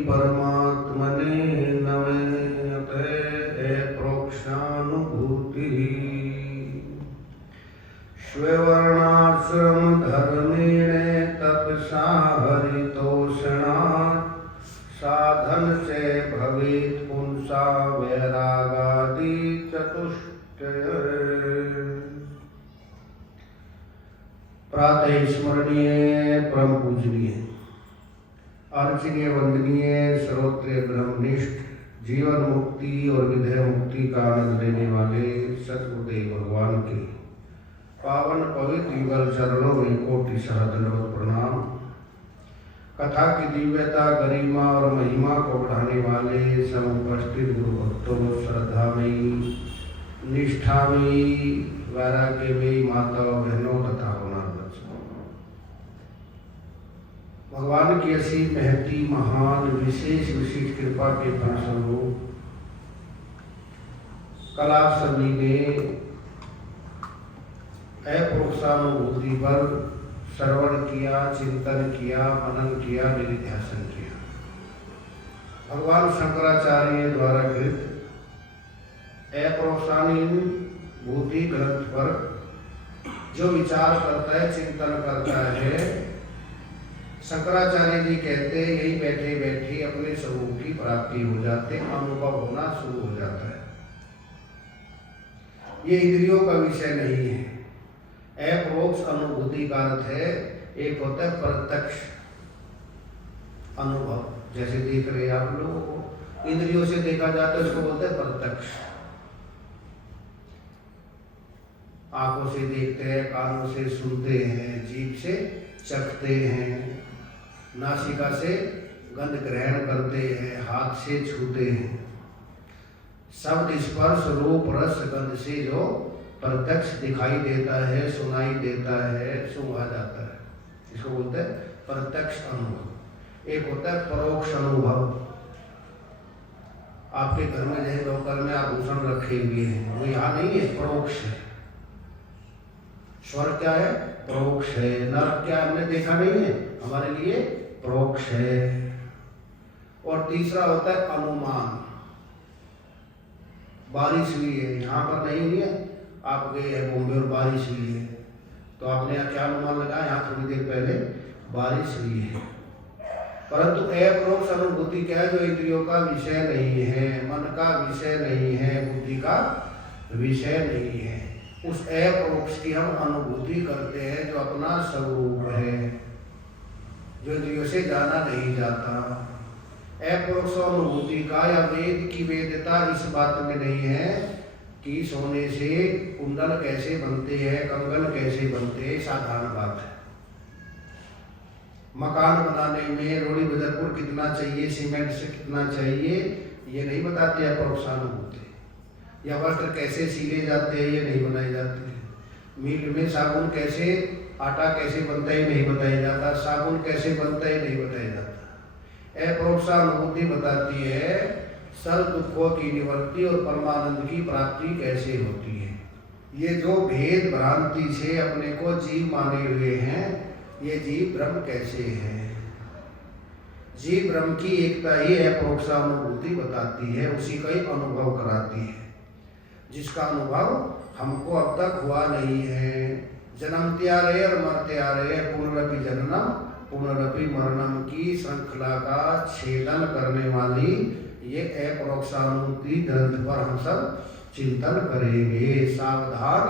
परमात्मने नमः प्रोक्षानुभूति स्वर्णाश्रम धर्मेण तपसा हरितोषणात् साधन से भवेत् पुंसा वैरागादि चतुष्टय। प्रातः स्मरणीय परम पूजनीय अर्चनीय वंदनीय सर्वोत्तम ब्रह्मनिष्ठ जीवन मुक्ति और विधेय मुक्ति का आनंद लेने वाले सद्गुरुदेव भगवान के पावन पवित्र युगल चरणों में कोटि सहदंडवत प्रणाम। कथा की दिव्यता गरिमा और महिमा को बढ़ाने वाले समुपस्थित गुरु भक्तों, श्रद्धामयी निष्ठामयी वैराग्यमयी माता बहनों तथा भगवान की असीम महती महान विशेष कृपा के फलस्वरूप कल आप सभी ने अप्रोक्षानुभूति पर श्रवण किया, चिंतन किया, मनन किया, निधिध्यासन किया। भगवान शंकराचार्य द्वारा कृत अप्रोक्षानुभूति ग्रंथ पर जो विचार करता है, चिंतन करता है, शंकराचार्य जी कहते हैं यही बैठे बैठे अपने स्वरूप की प्राप्ति हो जाते, अनुभव होना शुरू हो जाता है। ये इंद्रियों का विषय नहीं है। अप्रोक्ष अनुभूति का अर्थ है, एक होता है प्रत्यक्ष अनुभव, जैसे देख रहे आप लोगों को इंद्रियों से देखा जाता है, उसको बोलते हैं प्रत्यक्ष। आंखों से देखते हैं, कानों से सुनते हैं, जीभ से चखते हैं, नासिका से गंध ग्रहण करते हैं, हाथ से छूते हैं। शब्द स्पर्श रूप रस गंध से जो प्रत्यक्ष दिखाई देता है, सुनाई देता है, सूंघा जाता है, इसको बोलते हैं प्रत्यक्ष अनुभव। एक होता है परोक्ष अनुभव। आपके घर में जैसे लोकर में आभूषण रखे हुए हैं, वो यहाँ नहीं है, परोक्ष है। स्वर्ग क्या है? परोक्ष है। नरक क्या हमने देखा नहीं है, हमारे लिए परोक्ष है। और तीसरा होता है अनुमान। बारिश हुई है, यहाँ पर नहीं हुई है, आप गए हैं बॉम्बे और बारिश हुई है, तो आपने यहाँ क्या अनुमान लगाया, यहाँ थोड़ी देर पहले बारिश हुई है। परंतु अप्रोक्ष अनुभूति क्या है? जो इंद्रियों का विषय नहीं है, मन का विषय नहीं है, बुद्धि का विषय नहीं है, उस अप्रोक्ष की हम अनुभूति करते हैं, जो अपना स्वरूप है, जो इंद्रियों से जाना नहीं जाता। अप्रोक्ष अनुभूति का या वेद की वेदता इस बात में नहीं है कि सोने से कुंडल कैसे बनते हैं, कंगन कैसे बनते हैं, साधारण बात है। मकान बनाने में रोड़ी बजरपुर कितना चाहिए, सीमेंट से कितना चाहिए, ये नहीं बताते अप्रोक्ष अनुभूति। या वस्त्र कैसे सिले जाते हैं, ये नहीं बनाए जाते। मिल में साबुन कैसे, आटा कैसे बनता है, नहीं बताया जाता। साबुन कैसे बनता है, नहीं बताया जाता। अप्रोक्ष अनुभूति बताती है सर्व दुखों की निवृत्ति और परमानंद की प्राप्ति कैसे होती है। ये जो भेद भ्रांति से अपने को जीव माने हुए हैं, ये जीव ब्रह्म कैसे है। जीव ब्रह्म की एकता ही अप्रोक्ष अनुभूति बताती है, उसी का ही अनुभव कराती है, जिसका अनुभव हमको अब तक हुआ नहीं है। जन्मते आ रहे और मरते आ रहे, पुनरपि जननम पुनरपि मरणम की श्रृंखला का छेदन करने वाली ये अप्रोक्षानुभूति ग्रंथ पर हम सब चिंतन करेंगे। सावधान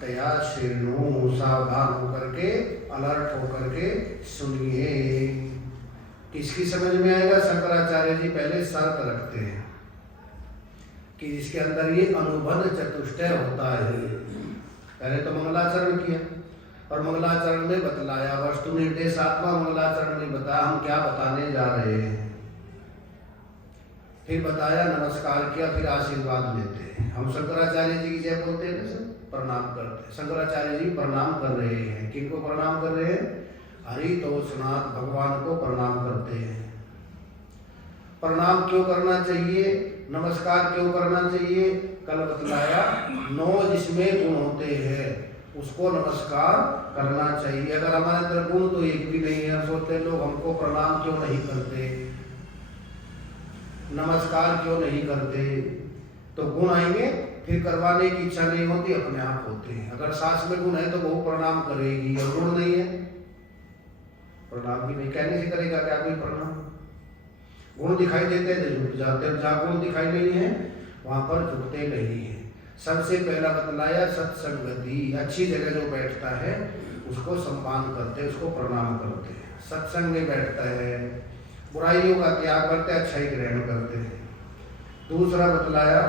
तया श्रेणु, सावधान होकर के, अलर्ट होकर के सुनिए। किसकी समझ में आएगा? शंकराचार्य जी पहले शर्त रखते हैं कि जिसके अंदर ये अनुबंध चतुष्टय होता है। पहले तो मंगलाचरण किया और मंगलाचरण में बतलाया, वस्तु निर्देशात्मक मंगलाचरण नहीं बताया हम क्या बताने जा रहे हैं। फिर बताया, नमस्कार किया, फिर आशीर्वाद लेते हैं। हम शंकराचार्य जी की जय बोलते हैं, प्रणाम करते हैं। शंकराचार्य जी प्रणाम कर रहे हैं। किनको प्रणाम कर रहे हैं? हरितोषनाथ भगवान को प्रणाम करते हैं। प्रणाम क्यों करना चाहिए, नमस्कार क्यों करना चाहिए? कल बतलाया, 9 जिसमें गुण होते हैं उसको नमस्कार करना चाहिए। अगर हमारे अंदर गुण तो एक भी नहीं है, सोचते लोग हमको प्रणाम क्यों नहीं करते। नमस्कार क्यों नहीं करते? तो गुण आएंगे, फिर करवाने की इच्छा नहीं होती, अपने आप होते हैं। अगर सास में गुण है तो बहू प्रणाम करेगी, और गुण नहीं है प्रणाम भी नहीं, कहने से करेगा क्या कोई प्रणाम? गुण दिखाई देते हैं तो झुक जाते हैं, जहाँ गुण दिखाई नहीं है वहां पर झुकते नहीं है। सबसे पहला बतलाया सत्संगति, अच्छी जगह जो बैठता है उसको सम्मान करते हैं, उसको प्रणाम करते हैं। सत्संग में बैठता है, बुराइयों का त्याग करते, अच्छाई ग्रहण करते हैं। दूसरा बतलाया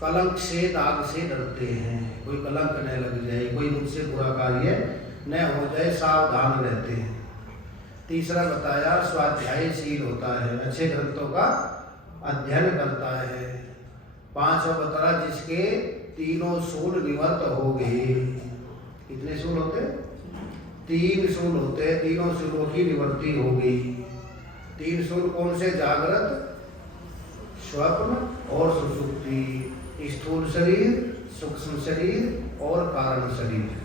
कलंक से, दाग से डरते हैं, कोई कलंक न लग जाए, कोई मुझसे बुरा कार्य न हो जाए, सावधान रहते हैं। तीसरा बताया स्वाध्यायशील होता है, अच्छे ग्रंथों का अध्ययन करता है। पांचवा बताया जिसके तीनों सूल निवर्त हो गए। कितने सूल होते? 3 सूल होते हैं, तीनों सूलों की निवृत्ति हो गई। 3 सूल कौन से? जागृत, स्वप्न और सुषुप्ति, स्थूल शरीर, सूक्ष्म शरीर और कारण शरीर।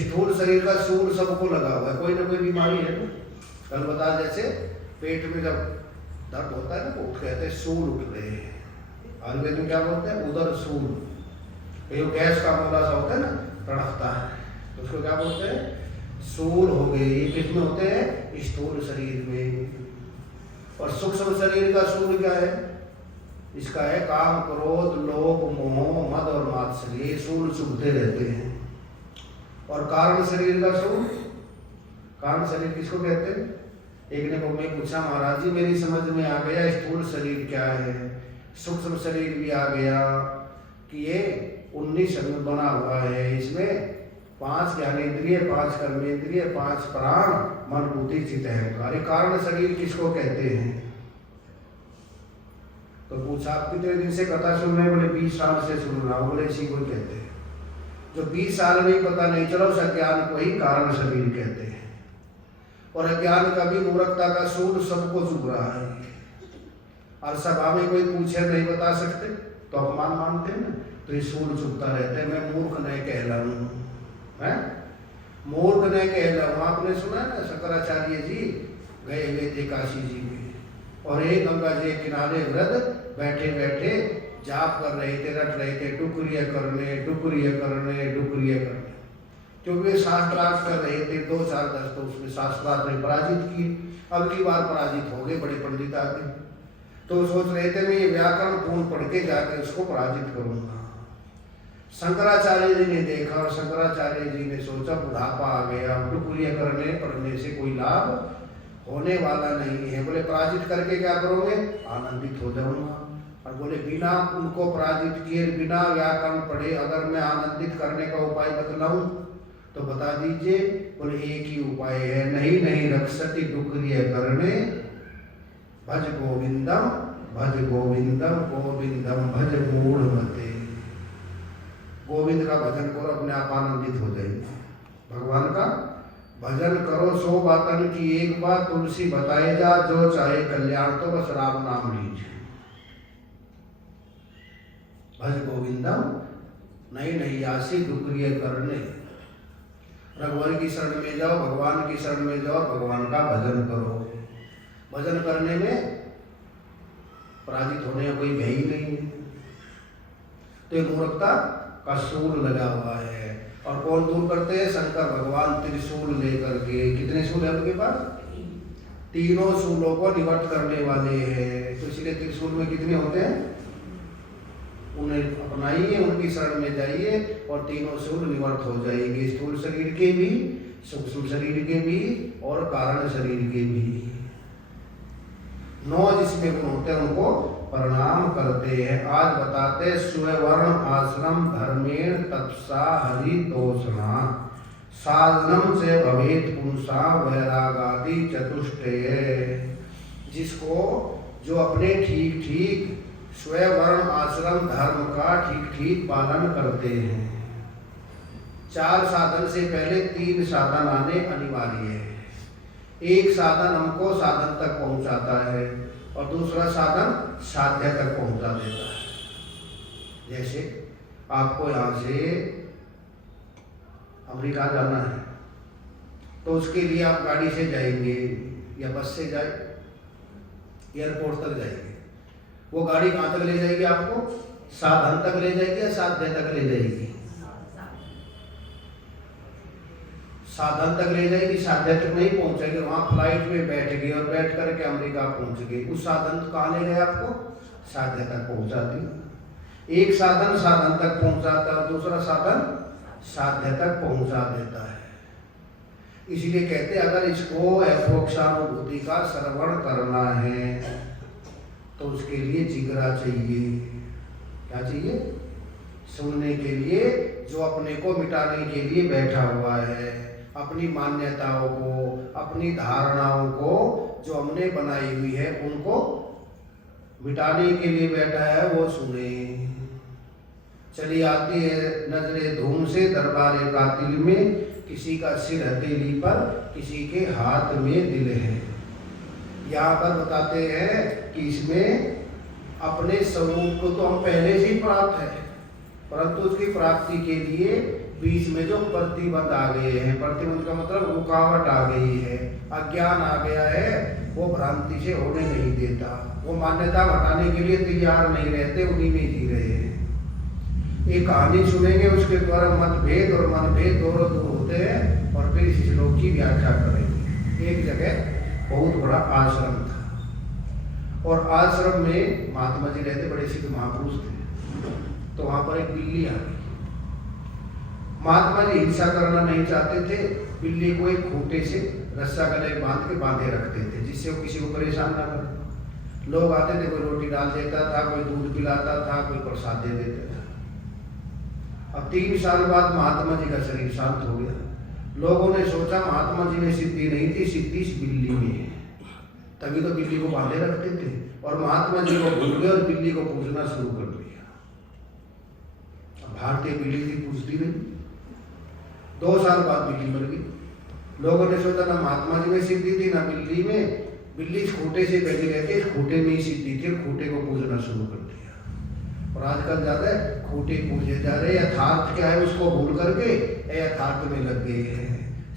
स्थूल शरीर का सूल सबको लगा हुआ है, कोई ना कोई बीमारी है ना। कल बता, जैसे पेट में जब दर्द होता है ना तो कहते हैं सूल उठ रहे हैं। आयुर्वेद में क्या बोलते हैं? उदर सूल। ये गैस का मोला सा होता है ना, तड़कता है, तो उसको क्या बोलते हैं? सूल हो गए। ये किसमें होते हैं? स्थूल शरीर में। और सूक्ष्म शरीर का सूल क्या है? इसका है काम, क्रोध, लोभ, मोह, मद और मात्सर्य, ये सूल चुभते रहते हैं। और कारण शरीर का सूल, कारण शरीर किसको कहते हैं? एक ने मुझे पूछा, महाराज जी मेरी समझ में आ गया स्थूल शरीर क्या है, सूक्ष्म शरीर भी आ गया कि ये 19 अंग बना हुआ है, इसमें 5 ज्ञानेंद्रिय, 5 कर्मेंद्रिय, 5 प्राण, मन, बुद्धि, चित्त, अहंकार। कारण शरीर किसको कहते हैं? तो पूछा आप कितने दिन से कथा सुन रहे? बोले 20 साल से सुन रहा हूँ। बोले इसी को कहते हैं। जो 20 साल में पता नहीं चला उस अज्ञान को ही कारण शरीर कहते हैं। और अज्ञान का भी मूर्खता का सूल सबको चुभ रहा है। और सभा में कोई पूछे नहीं बता सकते तो अपमान मानते हैं ना, तो ये सूल चुभता रहता है। मैं मूर्ख नहीं कहलाऊं, है मूर्ख नहीं कहलाऊं। आपने सुना है ना, शंकराचार्य जी गए हुए थे काशी जी में, और एक गंगा जी के किनारे वृद्ध बैठे बैठे जाप कर रहे थे, रट रहे थे, डुकरिया करने, डुकरिया करने, डुकरिया करने। क्योंकि वे शास्त्रार्थ कर रहे थे, 2-4 दस तो उसमें शास्त्रार्थ ने पराजित किए। अगली बार पराजित हो गए, बड़े पंडित आ गए, तो सोच रहे थे मैं ये व्याकरण पूर्ण पढ़ के जाकर उसको पराजित करूंगा। शंकराचार्य जी ने देखा, और शंकराचार्य जी ने सोचा बुढ़ापा आ गया, डुकरिया करने पढ़ने से कोई लाभ होने वाला नहीं है। बोले पराजित करके क्या करोगे? आनंदित हो जाऊंगा। और बोले बिना उनको पराजित किए, बिना व्याकरण पढ़े अगर मैं आनंदित करने का उपाय बतलाऊं तो बता दीजिए। बोले एक ही उपाय है, नहीं नहीं रक्षति डुकरिया करने, भज गोविंदम, भज गोविंदम, गोविंदम भज मूढ़मते। गोविंद का भजन करो, अपने आप आनंदित हो जाएंगे। भगवान का भजन करो, 100 बातन की एक बात तुलसी बताए जा, जो चाहे कल्याण तो बस राम नाम लीजिए। भज गोविंदम, नहीं नहीं आसी डुकरिया करने। रघुवर की शरण में जाओ, भगवान की शरण में जाओ, भगवान का भजन करो। भजन करने में पराजित होने का कोई भय ही नहीं है। तो ये मूर्खता का सूल लगा हुआ है। और कौन दूर करते हैं? शंकर भगवान त्रिशूल लेकर के। कितने सूल है उनके पास? तीनों सूलों को निवर्त करने वाले हैं। तो इसलिए त्रिशूल में कितने होते हैं? उन्हें अपनाइए, उनकी शरण में जाइए और तीनों सूल निवर्त हो जाएंगे, स्थूल शरीर के भी, सूक्ष्म शरीर के भी और कारण शरीर के भी। 9 जिसमें गुण होते हैं उनको प्रणाम करते हैं। आज बताते स्ववर्ण आश्रम धर्मेण तपसा हरितोषणा साधनम से भवेत पुंसा वैरागादि चतुष्टय। जिसको जो अपने ठीक ठीक स्ववर्ण आश्रम धर्म का ठीक ठीक पालन करते हैं। 4 साधन से पहले 3 साधन आने अनिवार्य है। एक साधन हमको साधन तक पहुंचाता है और दूसरा साधन साध्य तक पहुंचा देता है। जैसे आपको यहाँ से अमेरिका जाना है तो उसके लिए आप गाड़ी से जाएंगे या बस से जाए, एयरपोर्ट तक जाएंगे। वो गाड़ी कहाँ तक ले जाएगी आपको? साधन तक ले जाएगी या साध्य तक ले जाएगी? साधन तक ले जाएगी, साध्य तक नहीं पहुंचेगी। वहां फ्लाइट में बैठ गए और बैठ करके अमेरिका पहुंच गए, उस साधन तो कहाँ ले गए आपको? साध्य तक पहुंचाती। एक साधन साधन तक पहुंचाता है, दूसरा साधन साध्य तक पहुंचा देता है। इसलिए कहते हैं अगर इसको यथोक्षानुभूति का श्रवण करना है तो उसके लिए जिगरा चाहिए। क्या चाहिए? सुनने के लिए, जो अपने को मिटाने के लिए बैठा हुआ है, अपनी मान्यताओं को, अपनी धारणाओं को जो हमने बनाई हुई है उनको मिटाने के लिए बैठा है, वो सुने। चली आती है नजरे धूम से दरबारे कातिल में, किसी का सिर हथेली पर, किसी के हाथ में दिल है। यहाँ पर बताते हैं कि इसमें अपने स्वरूप को तो हम पहले से ही प्राप्त है, परंतु उसकी प्राप्ति के लिए बीच में जो प्रतिबंध आ गए हैं, प्रतिबंध का मतलब रुकावट आ गई है, अज्ञान आ गया है, वो भ्रांति से होने नहीं देता। वो मान्यता हटाने के लिए तैयार नहीं रहते, उन्हीं में जी रहे हैं। एक कहानी सुनेंगे, उसके द्वारा मतभेद और मनभेद दोनों दूर होते हैं और फिर इस श्लोक की व्याख्या करेंगे। एक जगह बहुत बड़ा आश्रम था और आश्रम में महात्मा जी रहते, बड़े सिद्ध महापुरुष थे। तो वहां पर एक बिल्ली आ गई। महात्मा जी हिंसा करना नहीं चाहते थे, बिल्ली को एक खूंटे से रस्सा गले बांध के बांधे रखते थे, जिससे वो किसी को परेशान ना करे। लोग आते थे, कोई रोटी डाल देता था, कोई दूध पिलाता था, कोई प्रसाद दे देता था। अब 3 साल बाद महात्मा जी का शरीर शांत हो गया। लोगों ने सोचा महात्मा जी में सिद्धि नहीं थी, सिद्धि इस बिल्ली में है, तभी तो बिल्ली को बांधे रखते थे। और महात्मा जी को भूल गए और बिल्ली को पूजना शुरू कर दिया। भारतीय बिल्ली थी, पूछती नहीं। 2 साल बाद बिल्ली मर गई। लोगों ने सोचा ना महात्मा जी में सिद्धि थी ना बिल्ली में, बिल्ली इस खूंटे से बैठी रहती है, इस खूंटे में ही सिद्धि थी, खूंटे को पूजना शुरू कर दिया। और आजकल ज्यादा खूंटे पूजे जा रहे, यथार्थ क्या है उसको भूल करके यथार्थ में लग गए हैं।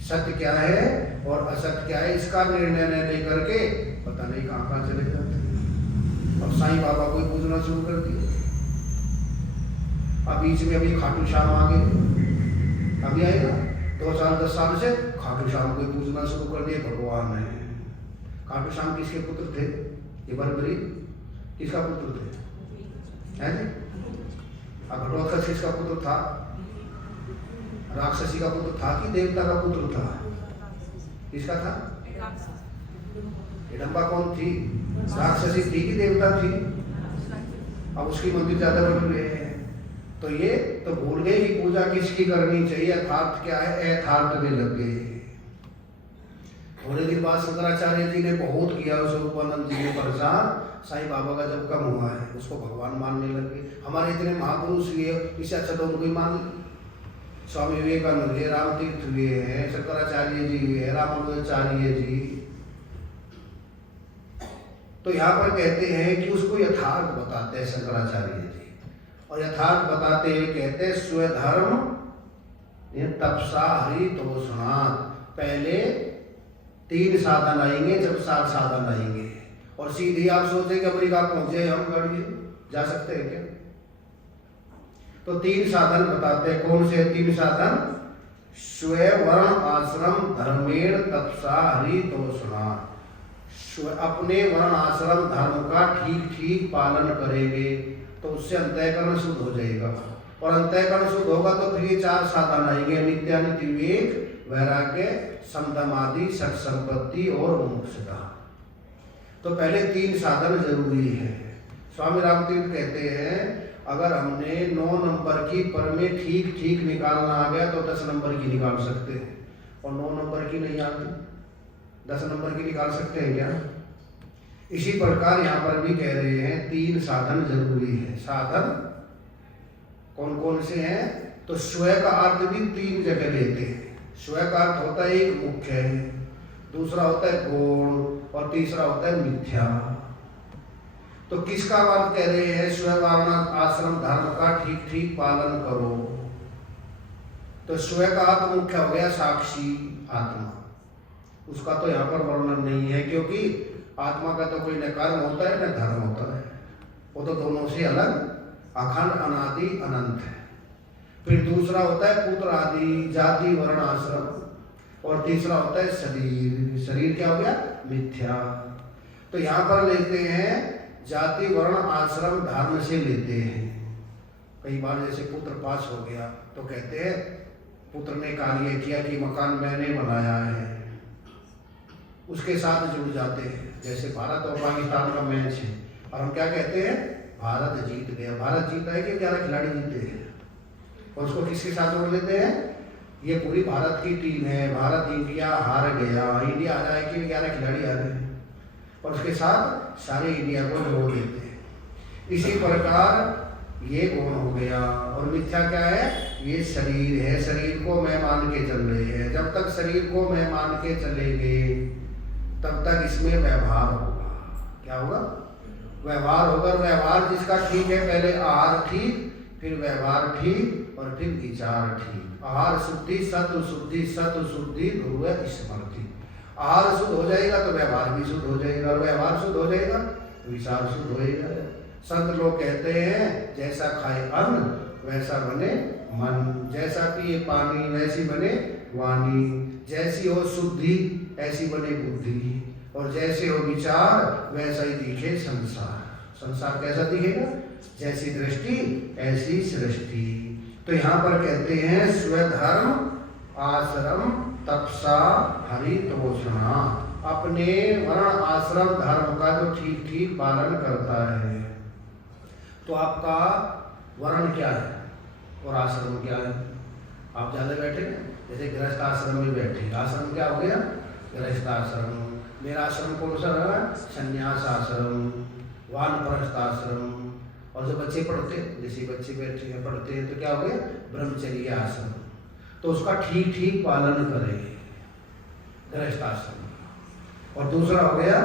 सत्य क्या है और असत्य क्या है इसका निर्णय न लेकर के पता नहीं कहाँ कहाँ चले जाते हैं। और साईं बाबा को पूजना शुरू कर दिया। अब बीच में अभी खाटू श्याम आ गए, अभी आएगा 2 साल 10 साल से खाटू श्याम को पूजना शुरू कर दिया, भगवान है। खाटू श्याम किसके पुत्र थे? ये बरबरी किसका पुत्र थे? है जी? अब घटोत्कच किसका पुत्र था? राक्षसी का पुत्र था कि देवता का पुत्र था? किसका था? हिडम्बा कौन थी? राक्षसी थी कि देवता थी? अब उसकी मंदिर ज्यादा बन रहे हैं। तो ये तो भूल गए कि पूजा किसकी करनी चाहिए, यथार्थ क्या है, यथार्थ में लग गए। थोड़े दिन बाद शंकराचार्य जी ने बहुत किया, स्वरूपानंद जी ने परेशान। साईं बाबा का जब कम हुआ है उसको भगवान मानने लगे। हमारे इतने महापुरुष हुए, इससे अच्छा तो उनको ही मान ले। स्वामी विवेकानंद हुए, राम तीर्थ हुए हैं, शंकराचार्य जी हुए, रामानुजाचार्य जी। तो यहाँ पर कहते हैं कि उसको यथार्थ बताते हैं शंकराचार्य जी, और यथार्थ बताते हुए कहते हैं स्वधर्म तपसा हरि तोषणात्। पहले 3 साधन आएंगे, जब 7 साधन आएंगे। और सीधे आप सोचेंगे अमेरिका पहुंचे हम गाड़ी जा सकते हैं क्या? तो 3 साधन बताते हैं। कौन से 3 साधन? स्वयं वर्ण आश्रम धर्मेण तपसा हरि तोषणात्। अपने वर्ण आश्रम धर्म का ठीक ठीक पालन करेंगे तो उससे अंतःकरण शुद्ध हो जाएगा। और अंतःकरण शुद्ध होगा तो फिर ये 4 साधन आएंगे, नित्यानित्य विवेक, वैराग्य, समदमादि, सत संपत्ति और मोक्षदा। तो पहले 3 साधन जरूरी है। स्वामी रामतीर्थ कहते हैं अगर हमने 9 नंबर की पर में ठीक ठीक निकालना आ गया तो 10 नंबर की निकाल सकते हैं, और 9 नंबर की नहीं आती 10 नंबर की निकाल सकते हैं क्या? इसी प्रकार यहाँ पर भी कह रहे हैं 3 साधन जरूरी है। साधन कौन कौन से हैं? तो स्वयं का अर्थ भी 3 जगह लेते हैं। स्वयं का अर्थ होता है एक मुख्य है, दूसरा होता है गौण, और तीसरा होता है मिथ्या। तो किसका अर्थ कह रहे हैं? स्वयं वर्ण आश्रम धर्म का ठीक ठीक पालन करो। तो स्वयं का अर्थ मुख्य हो गया साक्षी आत्मा, उसका तो यहाँ पर वर्णन नहीं है, क्योंकि आत्मा का तो कोई न कर्म होता है न धर्म होता है, वो तो दोनों से अलग अखंड अनादि अनंत है। फिर दूसरा होता है पुत्र आदि जाति वर्ण आश्रम, और तीसरा होता है शरीर। शरीर क्या हो गया? मिथ्या। तो यहाँ पर लेते हैं जाति वर्ण आश्रम धर्म से लेते हैं। कई बार जैसे पुत्र पास हो गया तो कहते हैं पुत्र ने कार्य किया कि मकान मैंने बनाया है, उसके साथ जुड़ जाते हैं। जैसे भारत और पाकिस्तान का मैच है और हम क्या कहते हैं? भारत जीत गया। भारत जीता है कि 11 खिलाड़ी जीते हैं, और उसको किसके साथ जोड़ लेते हैं? ये पूरी भारत की टीम है, भारत इंडिया हार गया, इंडिया हारा है कि 11 खिलाड़ी हारे हैं, और उसके साथ सारे इंडिया को जोड़ देते हैं। इसी प्रकार ये गुण हो गया। और मिथ्या क्या है? ये शरीर है, शरीर को मैं मान के चल रहे हैं। जब तक शरीर को मैं मान के चलेंगे तब तक इसमें व्यवहार होगा। क्या होगा? व्यवहार होगा। व्यवहार जिसका ठीक है, पहले आहार ठीक, फिर व्यवहार ठीक, और फिर विचार ठीक। आहार शुद्धि सत्व शुद्धि, सत्व शुद्धि ध्रुव स्मृति। आहार शुद्ध हो जाएगा तो व्यवहार भी शुद्ध हो जाएगा, और व्यवहार शुद्ध हो जाएगा तो विचार शुद्ध होएगा। संत लोग कहते हैं जैसा खाए अन्न वैसा बने मन, जैसा पिए पानी वैसी बने वाणी, जैसी हो शुद्धि ऐसी बने बुद्धि, और जैसे हो विचार वैसा ही दिखे संसार। संसार कैसा दिखेगा? जैसी दृष्टि ऐसी सृष्टि। तो यहाँ पर कहते हैं स्वधर्म आश्रम तपसा हरितोषणा, अपने वर्ण आश्रम धर्म का जो ठीक ठीक पालन करता है। तो आपका वर्ण क्या है और आश्रम क्या है? आप ज़्यादा बैठे हैं, जैसे गृहस्थ आश्रम में बैठे, आश्रम क्या हो गया? गृहस्थ आश्रम। मेरा आश्रम कौन सा रहा? संन्यास आश्रम, वानप्रस्थ आश्रम। और जो बच्चे पढ़ते हैं, जैसे बच्चे बैठे हैं पढ़ते हैं तो क्या हो गया? ब्रह्मचर्य आश्रम। तो उसका ठीक ठीक पालन करें, गृहस्थ आश्रम। और दूसरा हो गया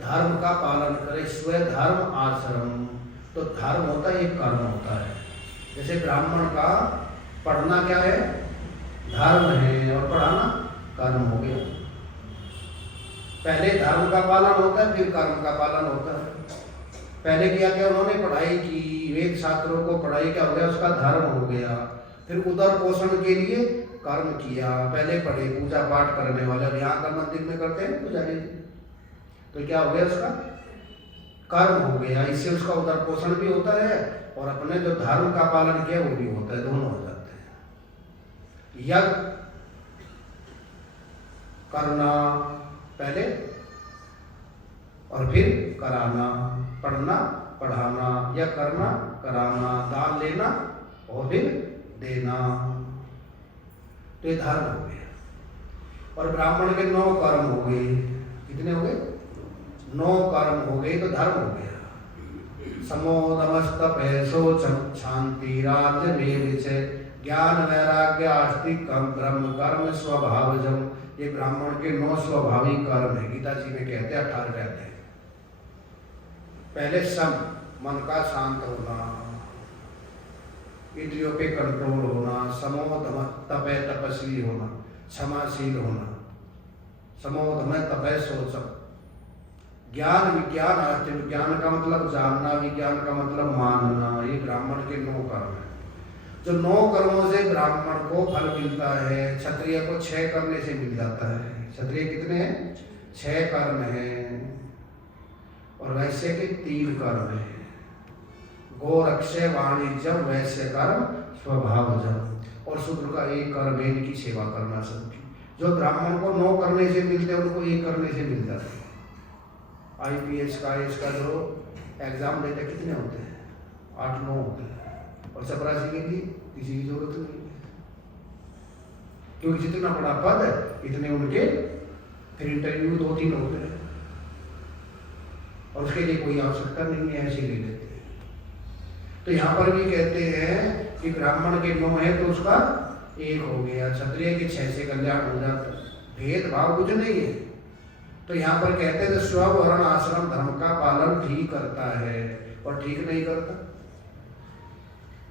धर्म का पालन करे, स्वधर्म आश्रम। तो धर्म होता है, एक कर्म होता है। जैसे ब्राह्मण का पढ़ना क्या है? धर्म है, और पढ़ाना कर्म हो गया। पहले धर्म का पालन होता है, फिर कर्म का पालन होता है। पहले किया क्या? उन्होंने पढ़ाई की, वेद शास्त्रों को पढ़ाई क्या हो गया? उसका धर्म हो गया। फिर उदर पोषण के लिए कर्म किया, पहले पढ़े, पूजा पाठ करने वाले, और यहाँ का मंदिर में करते हैं पुजारी, तो क्या हो गया? उसका कर्म हो गया। इससे उसका उदर पोषण भी होता है, और अपने जो धर्म का पालन किया वो भी होता है, दोनों हो जाते हैं। यज्ञ करना पहले, और फिर कराना, पढ़ना पढ़ाना, या करना कराना, दान लेना और फिर देना, तो ये धर्म हो गया। और ब्राह्मण के 9 कर्म हो गए। कितने हो गए? 9 कर्म हो गए, तो धर्म हो गया। समोदमस्तप शोचम शांति राज्य में ज्ञान वैराग्य आस्तिकम ब्रह्म कर्म स्वभावजम। ये ब्राह्मण के 9 स्वाभाविक कर्म है। गीता जी में कहते हैं 18 कहते हैं। पहले सम, मन का शांत होना, इंद्रियों पे कंट्रोल होना, समोदम तपय तपस्वी होना, क्षमाशील होना, समोदम तपय शोचम। ज्ञान विज्ञान आस्तिक, विज्ञान का मतलब जानना, विज्ञान का मतलब मानना। ये ब्राह्मण के 9 कर्म है। जो 9 कर्मों से ब्राह्मण को फल मिलता है, क्षत्रिय को 6 करने से मिल जाता है। क्षत्रिय कितने हैं? 6 कर्म हैं। और वैश्य के 3 कर्म हैं, गोरक्षय वाणिज्यम वैश्य कर्म स्वभावजम। और शूद्र का 1 कर्म है, इनकी सेवा करना सबकी। जो ब्राह्मण को 9 करने से मिलते हैं उनको 1 करने से मिल जाता है। IPS का इसका जो एग्जाम देते कितने होते हैं? 8-9 होते हैं। और चपरासी के लिए किसी की जरूरत नहीं है, क्योंकि जितना बड़ा पद है इतने उनके फिर इंटरव्यू 2-3 होते हैं, और उसके लिए कोई आवश्यकता नहीं है, ऐसे ले लेते हैं। तो यहाँ पर भी कहते हैं कि ब्राह्मण के 9 है तो उसका 1 हो गया, क्षत्रिय के 6 से कल्याण हो जाता है। भेदभाव कुछ नहीं है। तो यहाँ पर कहते हैं स्व वर्ण आश्रम धर्म का पालन ठीक करता है, और ठीक नहीं करता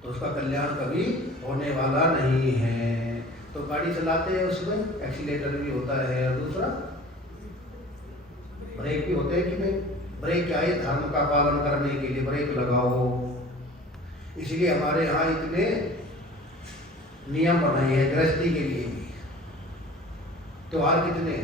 तो उसका कल्याण कभी होने वाला नहीं है। तो गाड़ी चलाते हैं उसमें एक्सीलेटर भी होता है और दूसरा ब्रेक भी होते हैं कि नहीं। ब्रेक क्या है? धर्म का पालन करने के लिए ब्रेक लगाओ। इसलिए हमारे यहाँ इतने नियम बनाए हैं गृहस्थी के लिए भी। त्योहार कितने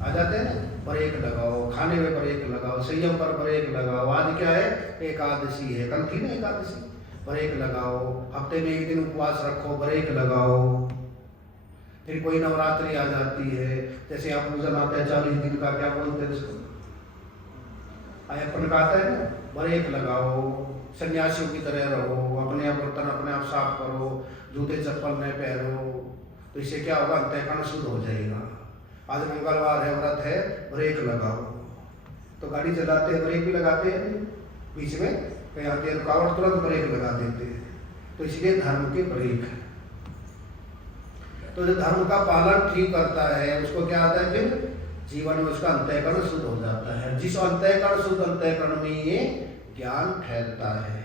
आ जाते हैं ना, ब्रेक लगाओ, खाने में ब्रेक लगाओ, संयम पर ब्रेक लगाओ। आज क्या है? एकादशी है, कल थी ना एकादशी, ब्रेक लगाओ। हफ्ते में एक दिन उपवास रखो, ब्रेक लगाओ। फिर कोई नवरात्रि आ जाती है, जैसे आप पूजन आता है 40 दिन का, क्या बोलते हैं उसको, अयप्पन का आता है ना, ब्रेक लगाओ। सन्यासियों की तरह रहो, अपने आप बर्तन अपने आप साफ करो, जूते चप्पल नहीं पहनो। तो इससे क्या होगा? अंतःकरण शुद्ध हो जाएगा। आज मंगलवार है, व्रत है, ब्रेक लगाओ। तो गाड़ी चलाते हैं ब्रेक भी लगाते हैं, बीच में कहीं आती है रुकावट तुरंत ब्रेक लगा देते हैं। तो इसलिए धर्म के ब्रेक है। तो जो धर्म का पालन ठीक करता है उसको क्या आता है? फिर जीवन में उसका अंतःकरण शुद्ध हो जाता है। जिस अंतःकरण शुद्ध अंतःकरण में ये ज्ञान ठहरता है,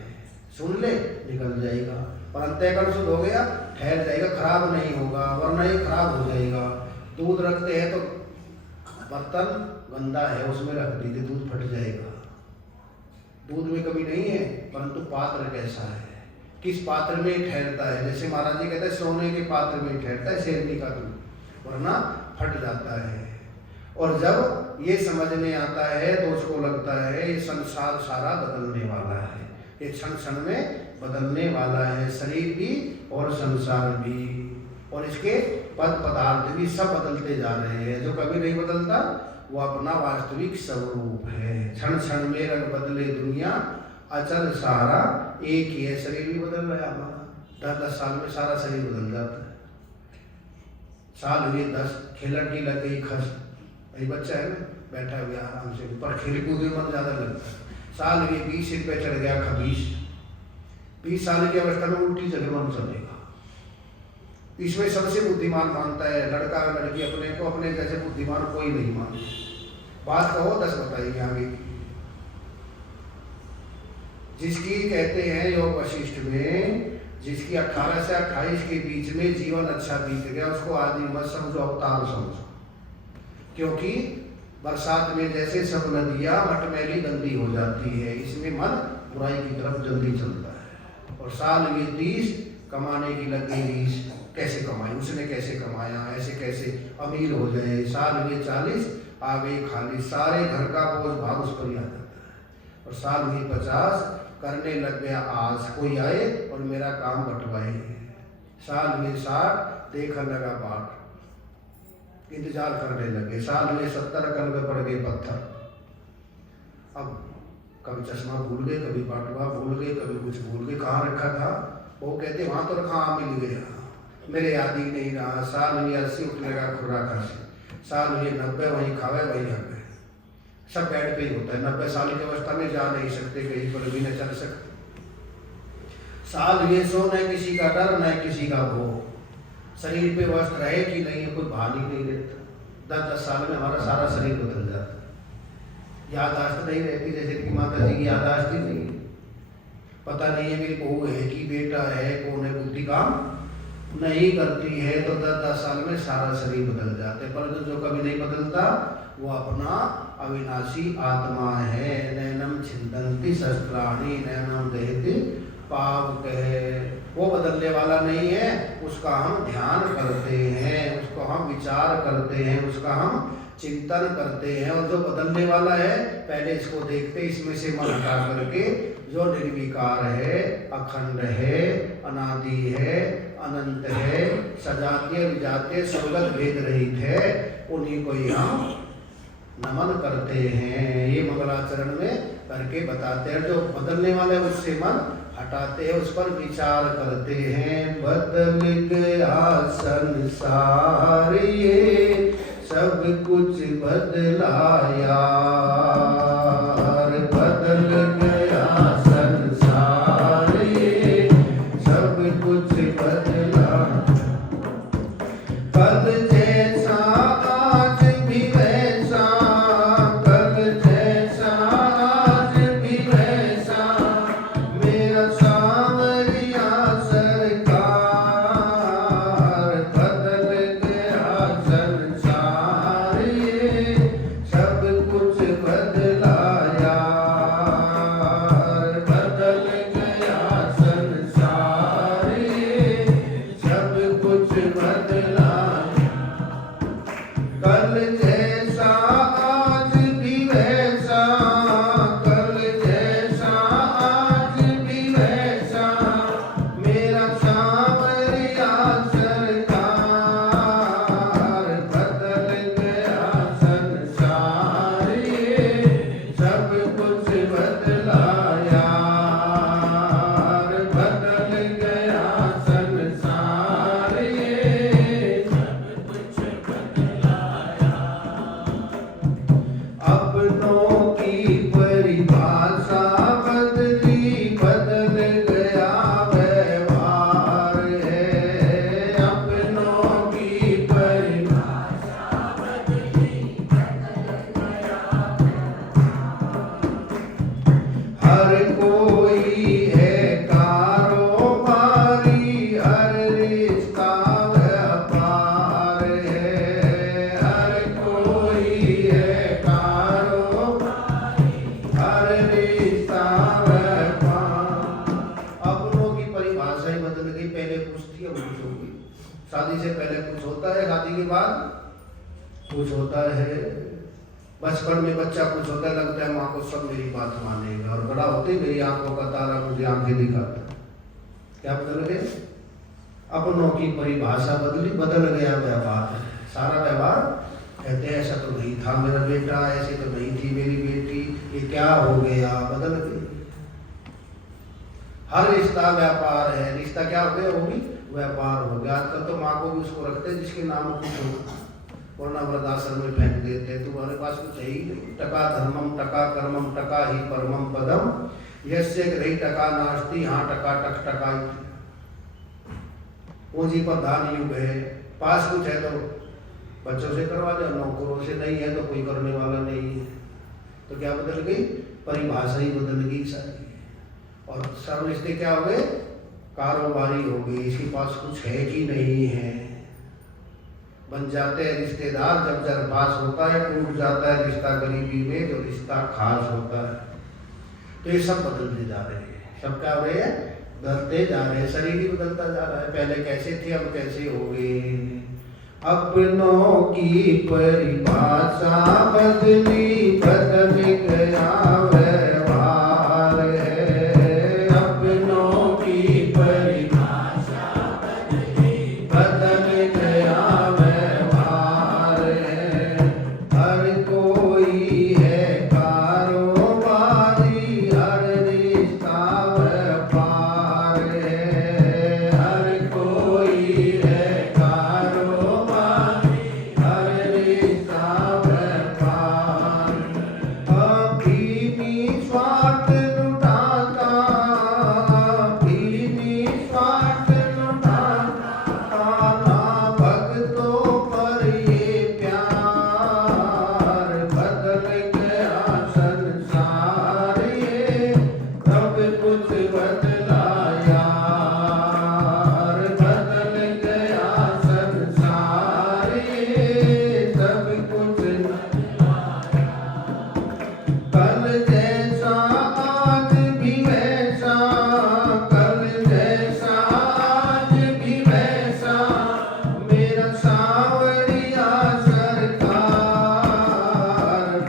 सुन ले निकल जाएगा। और अंतःकरण शुद्ध हो गया, ठहर जाएगा, खराब नहीं होगा, वरना ये खराब हो जाएगा। दूध रखते हैं तो बर्तन गंदा है उसमें रख दीजिए, दूध फट जाएगा। दूध में कभी नहीं है, परंतु पात्र कैसा है, किस पात्र में ठहरता है। जैसे महाराज जी कहते हैं सोने के पात्र में ठहरता है शेरनी का दूध, वरना फट जाता है। और जब ये समझ में आता है तो उसको लगता है ये संसार सारा बदलने वाला है, ये क्षण क्षण में बदलने वाला है, शरीर भी और संसार भी, और इसके पद पदार्थ भी सब बदलते जा रहे हैं। जो कभी नहीं बदलता वो अपना वास्तविक स्वरूप है। क्षण क्षण में रंग बदले दुनिया, अचल सारा एक ही है। शरीर भी बदल रहा है हमारा, 10-10 साल में सारा शरीर बदल जाता है। साल हुए 10, खेलन की लग गई खस, ये बच्चा है ना बैठा हुआ आराम से, पर खेल कूद में मन ज्यादा लगता है। साल हुए 20 सिर पे चढ़ गया खबीस, 20 साल की अवस्था में उल्टी जगह मन चलेगा। इसमें सबसे बुद्धिमान मानता है लड़का लड़की अपने को, अपने जैसे बुद्धिमान कोई नहीं मानता। बात कहो 10 बताइए आगे की। जिसकी कहते हैं योग वशिष्ठ में, जिसकी 18 से 28 के बीच में जीवन अच्छा बीत गया, उसको आदमी मत समझो, अवतार समझो। क्योंकि बरसात में जैसे सब नदियाँ मटमैली गंदी हो जाती है, इसमें मन बुराई की तरफ जल्दी चलता है। और साल ये 30 कमाने की लग गई 20, कैसे कमाई, उसने कैसे कमाया, ऐसे कैसे अमीर हो जाए। साल ये 40 आ गई खाली, सारे घर का बोझ भाग उस पर ही आ जाता है। और साल ये 50 करने लग गया आज, कोई आए और मेरा काम बंटवाए। साल ये 60 देखने लगा बाट, इंतजार करने लगे। साल में 70 कल में पड़ गए पत्थर। अब कभी चश्मा भूल गए, कभी पाटवा भूल गए, कभी कुछ भूल गए, कहाँ रखा था। वो कहते वहां तो रखा, मिल गया, मेरे याद ही नहीं रहा। साल में 80 उठ लगा खुराक खांसी, साल में 90 वहीं खावे वहीं आ गए। सब बेड पे ही होता है। 90 साल की अवस्था में जा नहीं सकते, कहीं पर भी न चल सकते। साल ये सो न किसी का डर न किसी का भोग, शरीर पे वस्त्र है कि नहीं कोई भान ही नहीं रहता। 10-10 साल में हमारा सारा शरीर बदल जाता है। याददाश्त नहीं रहती, जैसे कि माता जी की याददाश्त ही नहीं, पता नहीं है मेरी बहू है कि बेटा है, कौन है, बुद्धि काम नहीं करती है। तो 10-10 साल में सारा शरीर बदल जाते। पर जो कभी नहीं बदलता वो अपना अविनाशी आत्मा है। नैनम छिंदन्ति शस्त्राणि नैनम दहति पाप कहे, वो बदलने वाला नहीं है। उसका हम ध्यान करते हैं, उसको हम विचार करते हैं, उसका हम चिंतन करते हैं। और जो बदलने वाला है पहले इसको देखते, इसमें से मन हटा करके जो निर्विकार है, अखंड है, अनादि है, अनंत है, सजातीय विजातीय स्वगत भेद रहित है, उन्हीं को ही हम नमन करते हैं। ये मंगलाचरण में करके बताते हैं। जो बदलने वाले उससे मन हटाते हैं, उस पर विचार करते हैं। बदल गया संसार ये सब कुछ बदलाया, बदल गया संसार ये सब कुछ बदला। कल जैसा आज भी वैसा, कल जैसा आज भी वैसा, मेरा सांवरिया सरकार कल जैसा आज भी वैसा, कल जैसा आज भी वैसा, मेरा सांवरिया सरकार। बदल गया संसार ये, सब कुछ बदला यार। बदल गया संसार ये, अपनों की परिभाषा बदली, बदल गया व्यवहार है। अपनों की परिभाषा बदली, हर कोई है कारोबारी, हर रिश्ता व्यापार है। हर कोई है कारोबारी, हर रिश्ता व्यापार। अपनों की परिभाषा ही बदल गई। पहले कुछ थी, अब कुछ हो गई। शादी से पहले कुछ होता है, शादी के बाद कुछ होता है। बचपन में बच्चा कुछ होता है, लगता है माँ को सब मेरी बात मानेगा, और बड़ा होते ही मेरी आंखों का तारा मुझे आंखें दिखाता है। क्या बदल गए? अपनों की परिभाषा बदली, बदल गया व्यवहार। सारा व्यवहार कहते हैं ऐसा तो नहीं था मेरा बेटा, ऐसी तो नहीं थी मेरी बेटी, ये क्या हो गया? बदल गई। हर रिश्ता व्यापार है। रिश्ता क्या हो गया? वो भी व्यापार हो गया। आजकल तो माँ को भी उसको रखते हैं जिसके नाम कुछ हो, वरना वृद्धाश्रम में फेंक देते हैं। तुम्हारे पास कुछ है ही नहीं। टका धर्मम टका कर्मम टका ही परमम पदम, यस्य ग्रही टका नास्ति, हाँ टका टक टका। पूंजी प्रधान युग है। पास कुछ है तो बच्चों से करवा दो, नौकरों से नहीं है तो कोई करने वाला नहीं है। तो क्या बदल गई? परिभाषा ही बदल गई सारी। और सब रिश्ते क्या हो गए? कारोबारी हो गई। इसके पास कुछ है कि नहीं है। बन जाते हैं रिश्तेदार जब जर पास होता है, टूट जाता है रिश्ता गरीबी में जो रिश्ता खास होता है। तो ये सब बदलते जा रहे हैं। सब क्या हो रहे हैं? बदलते जा रहे हैं। शरीर ही बदलता जा रहा है। पहले कैसे थे, अब कैसे हो गए? अपनों की परिभाषा बदली, बदल गया व्यवहार है। अपनों की परिभाषा बदली, बदल गया व्यवहार है। हर कोई है कारोबारी, हर रिश्ता व्यापार है। हर कोई है कारोबारी, हर रिश्ता व्यापार। अपनी स्वार्थ लुटाता, अपनी स्वार्थ लुटाता, खाना भक्तों पर ये प्यार। बदल गया संसार ये, सब कुछ बदला यार। बदल गया संसार ये, सब कुछ कल जैसा आज भी वैसा, कल जैसा आज भी वैसा, मेरा सांवरिया सरकार।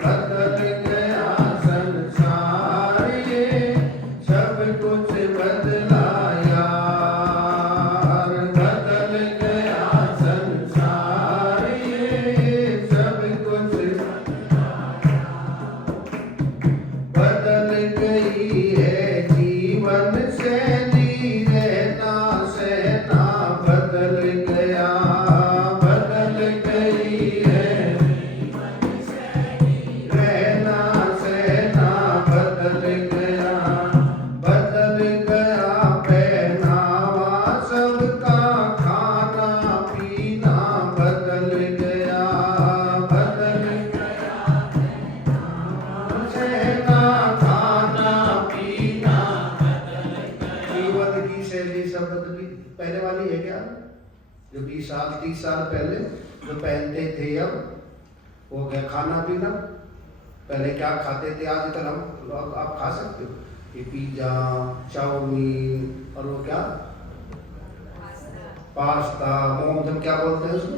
बदल गया संसार ये, सब कुछ बदला यार। बदल गया संसार ये, सब कुछ बदल गई है जीवन शैली, रहना सहना बदल गया। बदल गई है रहना सहना बदल गया। बदल गया पहनावा सबका, खाना पीना बदल गया। बदल सहना खाना पीना, जीवन की शैली सब बदली। पहले वाली है क्या? जो 20 साल 30 साल पहले जो पहनते थे, अब वो क्या खाना पीना? पहले क्या खाते थे? आजकल हम लोग आप खा सकते हो ये पिज्जा चाउमीन और वो क्या पास्ता मोमोज, हम क्या बोलते हैं उसको?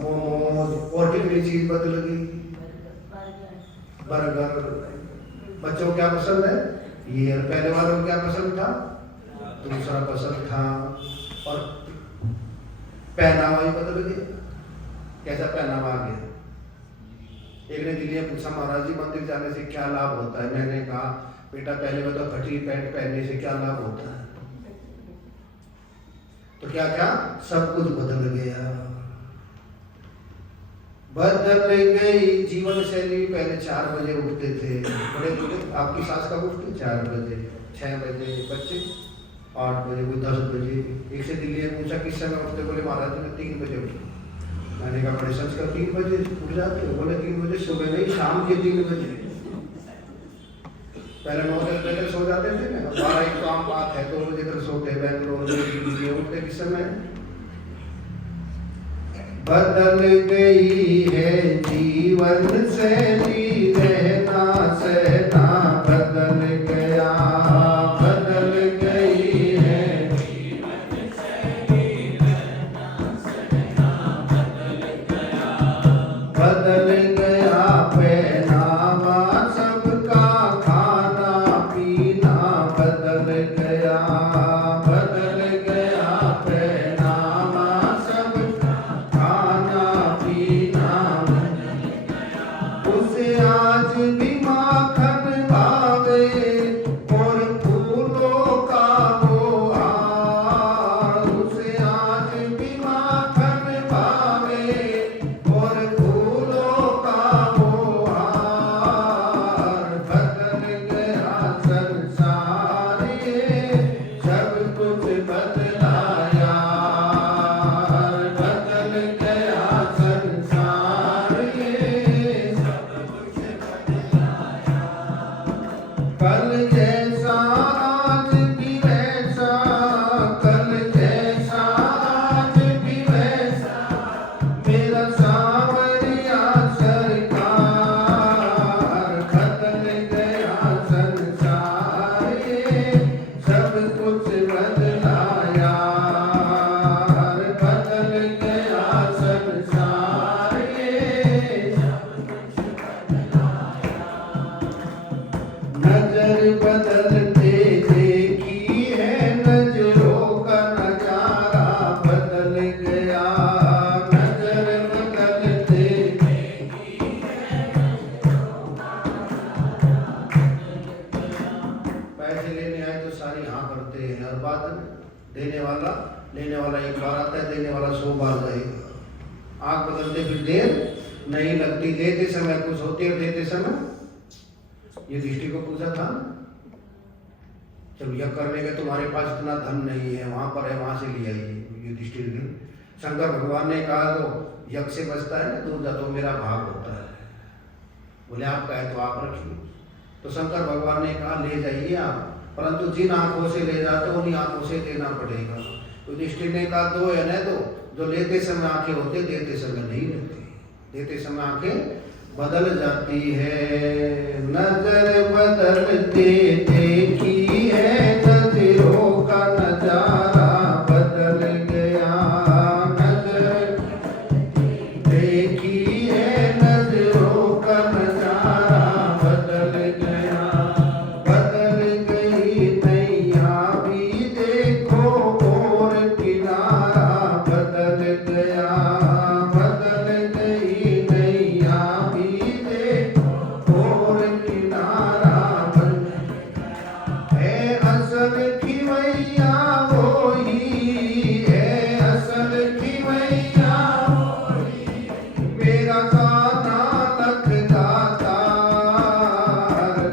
मोमोज, और कितनी चीज बदल गई। बर्गर, बच्चों को क्या पसंद है ये, और पहले वालों को क्या पसंद था, दूसरा पसंद था। और पहनावा ही बदल गया। कैसा पहनावा आ गया। एक ने दिल्ली में पूछा, महाराज जी मंदिर जाने से क्या लाभ होता है। मैंने कहा बेटा पहले बताओ, फटी पैंट पहनने से क्या लाभ होता है। तो क्या क्या सब कुछ बदल गया। बदल गई जीवन शैली। पहले 4 बजे उठते थे बड़े बूढ़े। आपकी सास कब उठती? 4 बजे, 6 बजे, बच्चे 8 बजे, कोई 10 बजे। एक से दिल्ली में पूछा किस समय उठते, बोले महाराज जी मैं 3 बजे उठा। मैंने कहा बड़े सच कर 3 बजे उठ जाते हो? बोले 3 बजे सुबह नहीं, शाम के 3 बजे। पहले 9 बजे सो जाते थे ना, 12-1 तो आम बात है, 2 बजे तक सोते। बैंगलोर में उठते किस समय? बदल गई है जीवन शैली, रहना सहना बदल गया। बदल गई है जीवन शैली, रहना सहना बदल गया। बदल गया पहनावा सबका, खाना पीना बदल गया। बदल गया पहनावा सबका, खाना पीना बदल गया। उसे आज भी माखन भावे, और फूलों का वो हार। उसे आज भी माखन भावे, और फूलों का वो हार। बदल गया संसार ये, सब कुछ बदला यार। बदल गया संसार ये, सब कुछ बदला यार। कल जैसा आज भी वैसा, कल जैसा आज भी वैसा, मेरा सांवरिया सरकार। बदल गया संसार ये, सब कुछ बदला यार। बदल गया संसार ये, सब कुछ बदला यार। नजर बदलते देखी है, नजरों का नजारा बदल गया। नजर बदलते देखी है, नजरों का नजारा बदल गया। पैसे लेने आए तो सारी हाँ करते हैं, और बाद में देने वाला लेने वाला एक बार आता है, देने वाला 100 बार जाएगा। आंख बदलते फिर देर नहीं लगती। देते समय कुछ होती है, देते समय ये दृष्टि को पूछा था, जब यज्ञ करने के तुम्हारे पास इतना धन नहीं है, वहां पर है, वहां से ले आइए। ये दृष्टि शंकर भगवान ने कहा तो यज्ञ से बचता है ना, दूर जा तो मेरा भाग होता है। बोले आपका है तो आप रखिए। तो शंकर भगवान ने कहा ले जाइए आप, परंतु जिन आंखों से ले जाते हो उन्हीं आंखों से देना पड़ेगा। तो दृष्टि ने कहा दो है न दो, जो लेते समय आंखें होते, देते समय नहीं रहती। देते समय आंखें बदल जाती है। नजर बदलते देखी है, नजरों का नजारा बदल गया। नजर देखी है, नजरों का नजारा बदल गया। बदल गई नैया भी देखो, और किनारा बदल गया। बदल गई नैया भी देखो, और किनारा बदल गया। है असल खिवैया वो ही है, असल खिवैया वो ही, मेरा गाना लख जाता।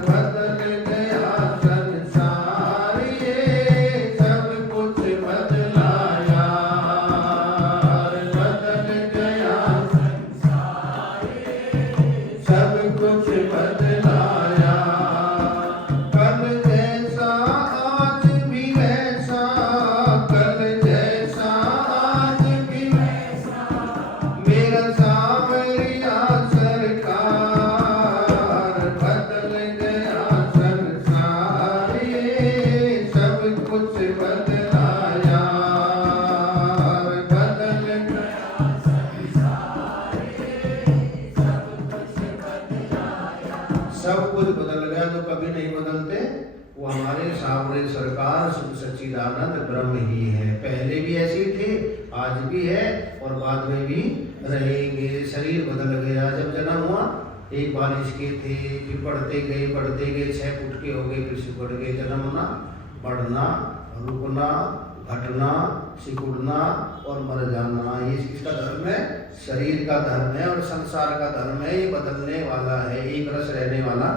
बदल गया संसार ये, सब कुछ बदला यार। बदल गया संसार ये, सब कुछ बदला यार। कल जैसा आज भी वैसा, कल जैसा आज भी वैसा, मेरा सांवरिया सरकार। बदल गया संसार ये, सब कुछ बदला यार। बदल गया संसार सब कुछ बदल गया, जो कभी नहीं बदलते वो हमारे सामने सरकार सच्चिदानंद ब्रह्म ही है। पहले भी ऐसे ही थे, आज भी है और बाद में भी रहेंगे। शरीर बदल गया, जब जन्म हुआ 1 बारिश के थे, फिर बढ़ते गए 6 फुट के हो गए, फिर से बढ़ गए। जन्म होना, बढ़ना, रुकना, घटना, सिकुड़ना और मर जाना, ये किसका धर्म है? शरीर का धर्म है और संसार का धर्म है। ये बदलने वाला है, एक रस रहने वाला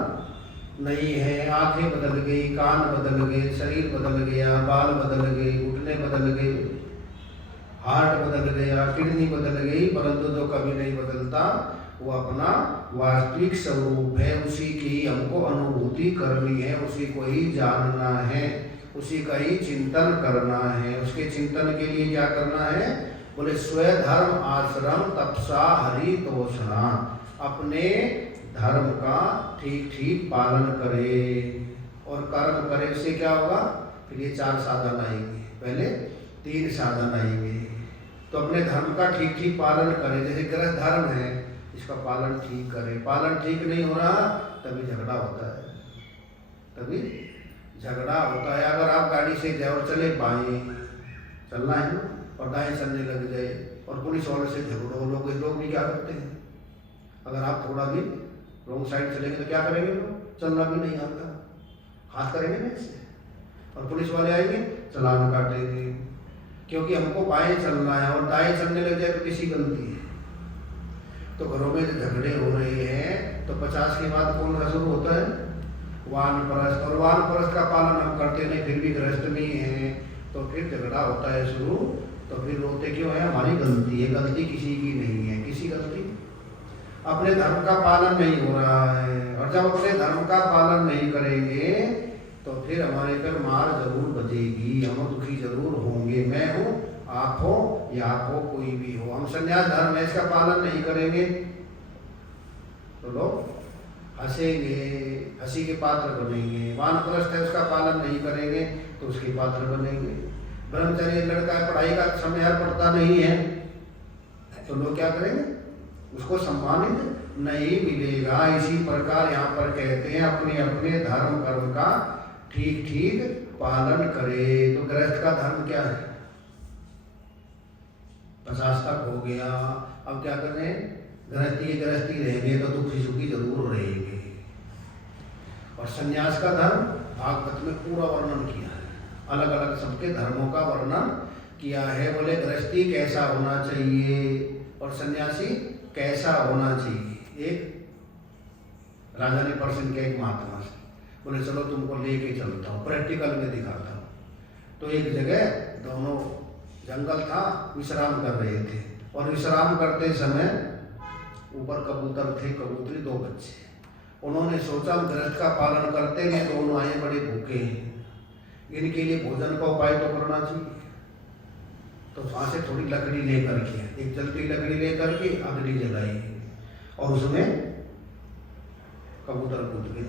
नहीं है। आंखें बदल गई, कान बदल गए, शरीर बदल गया, बाल बदल गए, घुटने बदल गए, हार्ट बदल गया, किडनी बदल गई, परंतु जो कभी नहीं बदलता वो अपना वास्तविक स्वरूप है। उसी की हमको अनुभूति करनी है, उसी को ही जानना है, उसी का ही चिंतन करना है। उसके चिंतन के लिए क्या करना है? बोले स्वधर्म आश्रम तपसा हरितोषणा, अपने धर्म का ठीक ठीक पालन करे और कर्म करे। उससे क्या होगा? फिर ये 4 साधन आएंगे, पहले 3 साधन आएंगे। तो अपने धर्म का ठीक ठीक पालन करे। जैसे गृह धर्म है, इसका पालन ठीक करे। पालन ठीक नहीं हो रहा तभी झगड़ा होता है, तभी झगड़ा होता है। अगर आप गाड़ी से जाओ, चले बाएं चलना है ना, और दाएं चलने लग जाए और पुलिस वाले से झगड़ो, लोग भी क्या करते हैं? अगर आप थोड़ा भी रॉन्ग साइड चलेंगे तो क्या करेंगे? लोग चलना भी नहीं आता, हाथ करेंगे ना इससे, और पुलिस वाले आएंगे चालान काटेंगे, क्योंकि हमको बाएं चलना है और दाएं चलने लग जाए तो किसी गलती है। तो घरों में जो झगड़े हो रहे हैं तो 50 के बाद कौन सा शुरू होता है? वानप्रस्थ। और वानप्रस्थ का पालन हम करते नहीं, फिर भी गृहस्थ में है, तो फिर झगड़ा होता है शुरू। तो फिर रोते क्यों है? हमारी गलती है। गलती किसी की नहीं है, किसी गलती अपने धर्म का पालन नहीं हो रहा है। और जब अपने धर्म का पालन नहीं करेंगे तो फिर हमारे पर मार जरूर बजेगी, हम दुखी जरूर होंगे। मैं हूँ, आप हो या आप हो, कोई भी हो। हम संन्यास धर्म है, इसका पालन नहीं करेंगे तो लोग हंसेंगे, हंसी के पात्र बनेंगे। वानप्रस्थ है, उसका पालन नहीं करेंगे तो उसके पात्र बनेंगे। ब्रह्मचर्य लड़का पढ़ाई का समय पढ़ता नहीं है तो लोग क्या करेंगे? उसको सम्मानित नहीं मिलेगा। इसी प्रकार यहाँ पर कहते हैं अपने अपने धर्म कर्म का ठीक ठीक पालन करे। तो गृहस्थ का धर्म क्या है? 50 तक हो गया, अब क्या करें? गृहस्थी रहेंगे तो दुखी सुखी जरूर रहेंगे। और संन्यास का धर्म भागवत में पूरा वर्णन किया है, अलग अलग सबके धर्मों का वर्णन किया है। बोले गृहस्थी कैसा होना चाहिए और सन्यासी कैसा होना चाहिए। एक राजा ने प्रश्न किया एक महात्मा से, बोले चलो तुमको लेके चलता हूँ, प्रैक्टिकल में दिखाता हूँ। तो एक जगह दोनों जंगल था, विश्राम कर रहे थे और विश्राम करते समय ऊपर कबूतर थे, कबूतरी 2 बच्चे। उन्होंने सोचा गृहस्थ का पालन करते हैं, दोनों आए बड़े भूखे हैं, इनके लिए भोजन का उपाय तो करना चाहिए। तो वहाँ से थोड़ी लकड़ी लेकर के, एक जलती लकड़ी लेकर के अग्नि जलाई और उसमें कबूतर कूद गए,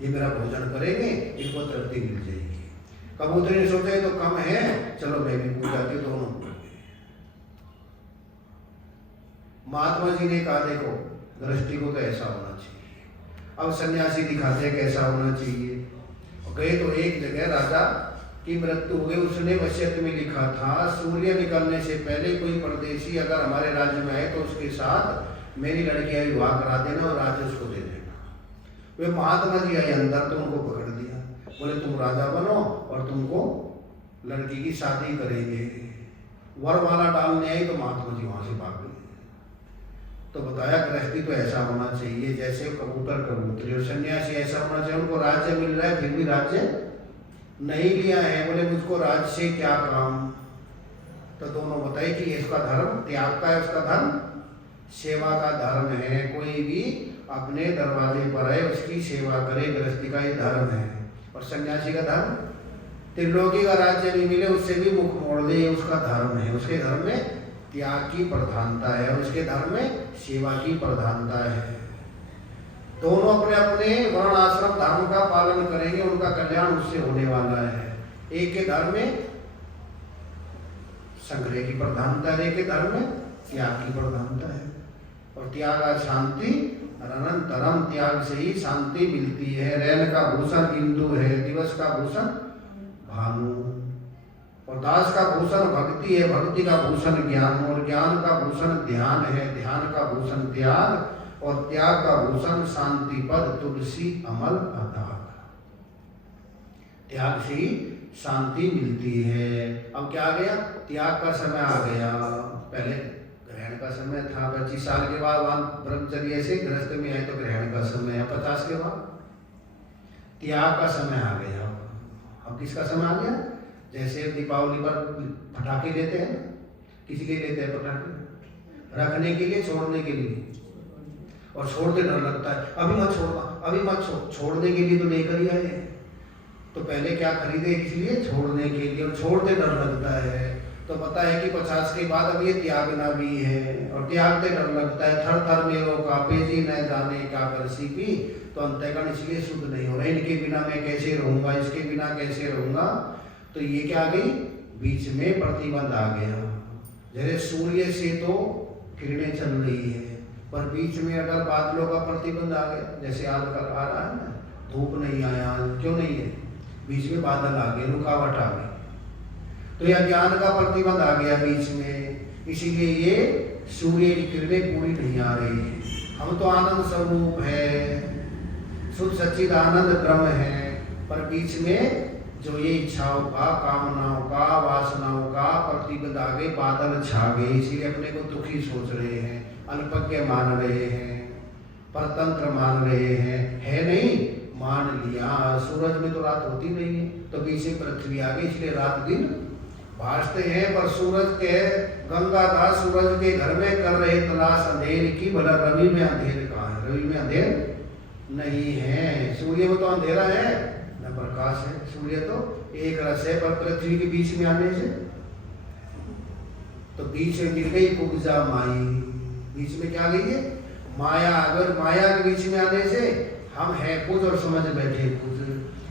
ये मेरा भोजन करेंगे, इनको तृप्ति मिल जाएगी। कबूतर ने सोचा तो कम है, चलो मैं भी कूद जाती हूँ। दोनों कूद गए। महात्मा जी ने कहा देखो गृहस्थी को तो ऐसा होना चाहिए। अब सन्यासी दिखाते हैं कैसा होना चाहिए। गए तो एक जगह राजा की मृत्यु हो गई, उसने वसीयत में लिखा था सूर्य निकलने से पहले कोई परदेशी अगर हमारे राज्य में आए तो उसके साथ मेरी लड़की का विवाह करा देना और राज्य उसको दे देना। वे महात्मा जी आए अंदर तो उनको पकड़ दिया, बोले तुम राजा बनो और तुमको लड़की की शादी करेंगे। वरमाला डालने आई तो महात्मा जी वहां से भाग गए। तो बताया गृहस्थी तो ऐसा होना चाहिए जैसे कबूतर कबूतरी, और सन्यासी ऐसा होना चाहिए। उनको राज्य मिल रहा है फिर भी राज्य नहीं लिया है, बोले मुझको राज्य से क्या काम। तो दोनों बताए कि इसका धर्म त्याग का है, उसका धर्म सेवा का धर्म है। कोई भी अपने दरवाजे पर आए उसकी सेवा करे, गृहस्थी का ये धर्म है। और सन्यासी का धर्म त्रिलोकी का राज्य नहीं मिले उससे भी मुख मोड़ दे, उसका धर्म है। उसके धर्म में त्याग की प्रधानता है और उसके धर्म में सेवा की प्रधानता है। दोनों अपने अपने वर्ण आश्रम धर्म का पालन करेंगे, उनका कल्याण उससे होने वाला है। एक के धर्म में संग्रह की प्रधानता है, एक के धर्म में त्याग की प्रधानता है। और त्याग शांति अनंतरम त्याग से ही शांति मिलती है। रैन का भूषण इंदु है, दिवस का भूषण भानु, और दास का भूषण भक्ति है, भक्ति का भूषण ज्ञान, और ज्ञान का भूषण ध्यान है, ध्यान का भूषण त्याग, और त्याग का भूषण शांति पद तुलसी अमल अदाग। त्याग से ही शांति मिलती है। अब क्या आ गया? त्याग का समय आ गया। पहले ग्रहण का समय था, 25 साल के बाद वहां ब्रह्मचर्य से गृहस्थ में आए तो ग्रहण का समय है, 50 के बाद त्याग का समय आ गया। अब किसका समय आ गया? जैसे दीपावली पर पटाखे लेते हैं, किसी के लेते हैं पटाखे? रखने के लिए, छोड़ने के लिए, और छोड़ते डर लगता है, अभी मत छोड़ना, अभी मत छोड़ने के लिए तो लेकर ही आए। तो पहले क्या खरीदे? इसलिए छोड़ने के लिए, और छोड़ते डर लगता है। तो पता है कि 50 के बाद अब ये त्यागना भी है, और त्यागते डर लगता है, थर थर मेरो कापे जी न जाने क्या कर सीपी। तो अंतःकरण इसलिए शुद्ध नहीं हो रहा, इनके बिना मैं कैसे रहूंगा, इसके बिना कैसे रहूंगा। तो ये क्या आ गई? बीच में प्रतिबंध आ गया। जैसे सूर्य से तो किरणें चल रही है, पर बीच में अगर बादलों का प्रतिबंध आ गया, जैसे आजकल आ रहा है ना, धूप नहीं आया, क्यों नहीं है? बीच में बादल आ गए, रुकावट आ गई। तो यह ज्ञान का प्रतिबंध आ गया बीच में, इसीलिए ये सूर्य की किरणें पूरी नहीं आ रही है। हम तो आनंद स्वरूप है, शुद्ध सच्चिद आनंद ब्रह्म है, पर बीच में जो ये इच्छाओं का, कामनाओं का, वासनाओं का प्रतिबंध आ गए, बादल छा गए, इसीलिए अपने को दुखी सोच रहे हैं, अल्पज्ञ मान रहे हैं, परतंत्र मान रहे हैं। है नहीं, मान लिया। सूरज में तो रात होती नहीं है, तो बीच में पृथ्वी आ गई, इसलिए रात दिन भासते हैं। पर सूरज के गंगादास सूरज के घर में कर रहे तलाश अंधेर की, भला रवि में अंधेर कहाँ है? रवि में अंधेर नहीं है, सूर्य में तो अंधेरा है न प्रकाश है। सूर्य तो एक रस है, पर पृथ्वी के बीच में आने से तो बीच में गिर गई उपजा माई। बीच में क्या गई है? माया। अगर माया के बीच में आने से हम है कुछ और समझ बैठे कुछ,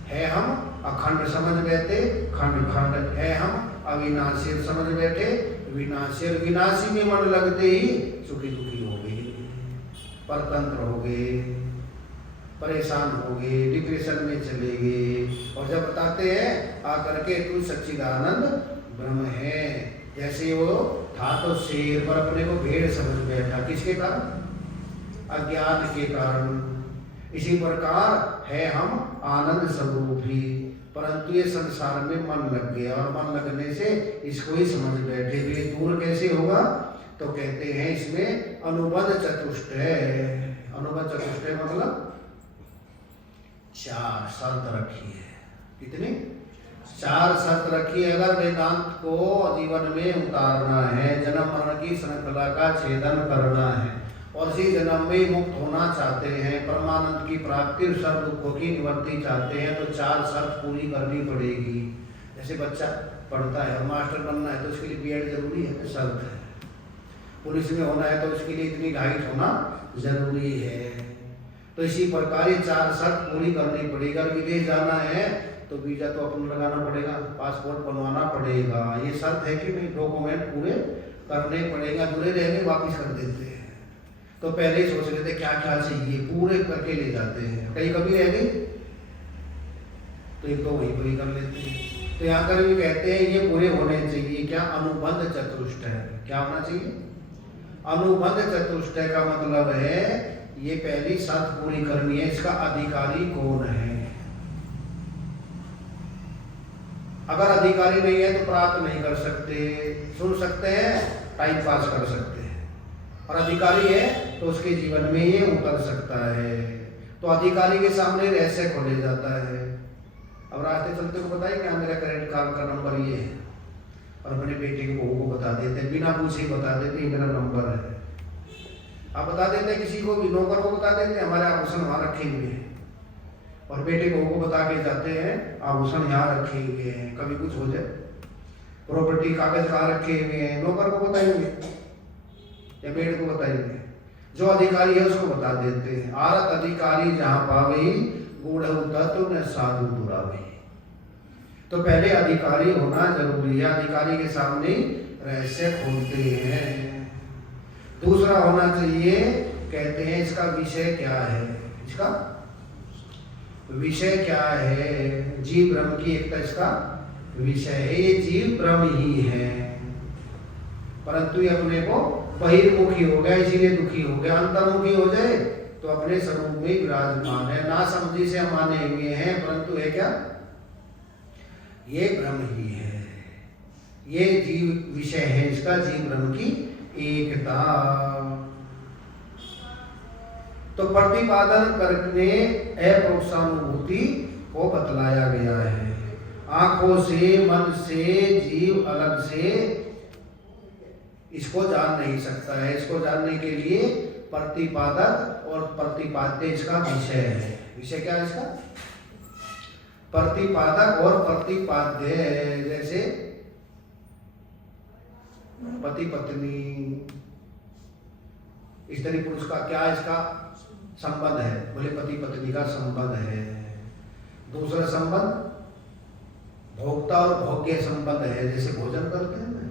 है हम अखंड समझ बैठे खंड खंड, है हम अविनाशी समझ बैठे विनाशी। विनाशी में मन लगते ही सुखी दुखी हो गए, परतंत्र हो गए, परेशान हो गए, डिप्रेशन में चले गए। और जब बताते हैं आकर के तू सच्चिदानंद ब्रह्म है, जैसे वो था तो शेर, पर अपने को भेड़ समझ बैठा, किसके कारण? अज्ञान के कारण। इसी प्रकार है हम आनंद स्वरूप ही, परंतु ये संसार में मन लग गया, और मन लगने से इसको ही समझ बैठे। वे दूर कैसे होगा? तो कहते हैं इसमें अनुबंध चतुष्ट है। अनुबंध चतुष्ट मतलब 4 शर्त रखी है। कितनी? 4 शर्त रखी है। अगर वेदांत को जीवन में उतारना है, जन्म मरण की श्रृंखला का छेदन करना है, और इसी जन्म में मुक्त होना चाहते हैं, परमानंद की प्राप्ति, सर्व दुखों की निवृत्ति चाहते हैं, तो 4 शर्त पूरी करनी पड़ेगी। जैसे बच्चा पढ़ता है और मास्टर बनना है तो उसके लिए बीएड जरूरी है, शर्त है। पुलिस में होना है तो उसके लिए इतनी हाइट होना जरूरी है। तो इसी प्रकार ये 4 शर्त पूरी करनी पड़ेगी। अगर विदेश जाना है तो वीजा तो अपन लगाना पड़ेगा, पासपोर्ट बनवाना पड़ेगा, ये शर्त है कि नहीं? डॉक्यूमेंट पूरे करने पड़ेगा, दूरे रहने वापिस कर देते हैं। तो पहले ही सोच लेते क्या क्या चाहिए, पूरे करके ले जाते हैं। कहीं कभी रह गई तो एक दो वहीं पूरी कर लेते हैं। तो यहाँ पर भी कहते हैं ये पूरे होने चाहिए। क्या? अनुबंध चतुष्ट है। क्या होना चाहिए? अनुबंध चतुष्ट का मतलब है ये पहली शर्त पूरी करनी है, इसका अधिकारी कौन है। अगर अधिकारी नहीं है तो प्राप्त नहीं कर सकते, सुन सकते हैं, टाइम पास कर सकते हैं, और अधिकारी है तो उसके जीवन में ये उतर सकता है। तो अधिकारी के सामने रहस्य खोले जाता है। अब रास्ते चलते को बताइए क्या मेरा क्रेडिट कार्ड का नंबर ये है, और अपने बेटे के बहू को बता देते हैं, बिना पूछे ही बता देते हैं मेरा नंबर है। आप बता देते हैं किसी को भी, नौकर को बता देते हैं हमारे आभूषण वहाँ रखे हुए हैं, और बेटे बहू को बता के जाते हैं आभूषण यहाँ रखे हुए हैं, कभी कुछ हो जाए, प्रॉपर्टी कागज कहाँ रखे हुए हैं, नौकर को बताएंगे या मेड को बताएंगे। जो अधिकारी है उसको बता देते हैं। आरत अधिकारी जहाँ पावे गूढ़ तत्व न साधु दुरावे। तो पहले अधिकारी होना जरूरी है, अधिकारी के सामने रहस्य खोलते हैं। दूसरा होना चाहिए कहते हैं इसका विषय क्या है, इसका विषय क्या है। जीव ब्रह्म की एकता इसका विषय है। ये जीव ब्रह्म ही है, परंतु ये अपने को बहिर्मुखी हो गया, इसीलिए दुखी हो गया। अंतर्मुखी हो जाए तो अपने स्वरूप में विराजमान है। ना समझी से हम माने हुए हैं, परंतु है क्या, ये ब्रह्म ही है। ये जीव विषय है इसका, जीव ब्रह्म की एकता। तो प्रतिपादन करने अपरोक्षानुभूति को बतलाया गया है। आंखों से, मन से जीव अलग से इसको जान नहीं सकता है। इसको जानने के लिए प्रतिपादक और प्रतिपाद्य इसका विषय है। विषय क्या है इसका, प्रतिपादक और प्रतिपाद्य। जैसे पति पत्नी, स्त्री पुरुष का क्या इसका संबंध है, बोले पति पत्नी का संबंध है। दूसरा संबंध भोक्ता और भोग्य संबंध है। जैसे भोजन करते हैं ना,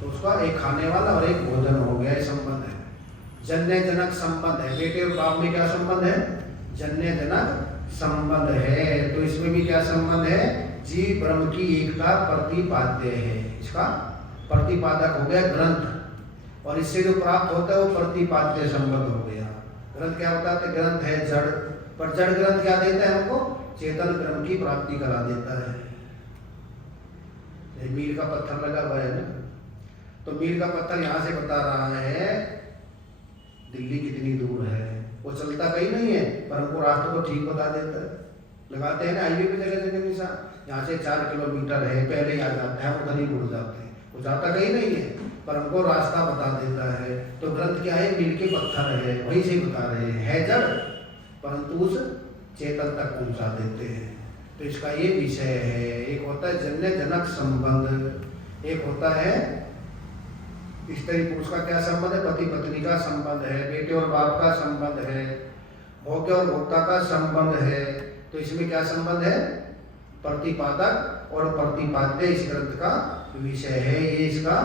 तो उसका एक खाने वाला और एक भोजन हो गया, ये संबंध है। जन्य जनक संबंध है। बेटे और बाप में क्या संबंध है, जन्य जनक संबंध है। तो इसमें भी क्या संबंध है, जीव ब्रह्म की एकता प्रतिपाद्य है। इसका प्रतिपादक हो गया ग्रंथ, और इससे जो प्राप्त होता है वो प्रतिपाद्य संबंध हो गया। ग्रंथ क्या होता है, ग्रंथ है जड़, पर जड़ ग्रंथ क्या देता है हमको, चेतन ब्रह्म की प्राप्ति करा देता है। मील का पत्थर लगा हुआ है ना, तो मील का पत्थर यहाँ से बता रहा है दिल्ली कितनी दूर है। वो चलता कहीं नहीं है, पर हमको रास्ते को ठीक बता देता है। लगाते हैं ना हाईवे पे जगह जगह निशान, यहाँ से 4 किलोमीटर है, पहले ही आ जाते हैं, उधर ही मुड़ जाते हैं। वो जाता कहीं नहीं है, पर हमको रास्ता बता देता है। तो ग्रंथ क्या है, मील के पत्थर है, वहीं से बता रहे हैं जड़, परंतु उस चेतन तक पहुँचा देते हैं। तो इसका ये विषय है। एक होता है जन्य जनक संबंध, एक होता है स्त्री पुरुष का क्या संबंध है, पति पत्नी का संबंध है, बेटे और बाप का संबंध है, भोग्य और भोक्ता का संबंध है। तो इसमें क्या संबंध है, प्रतिपादक और प्रतिपाद्य इस ग्रंथ का विषय है। ये इसका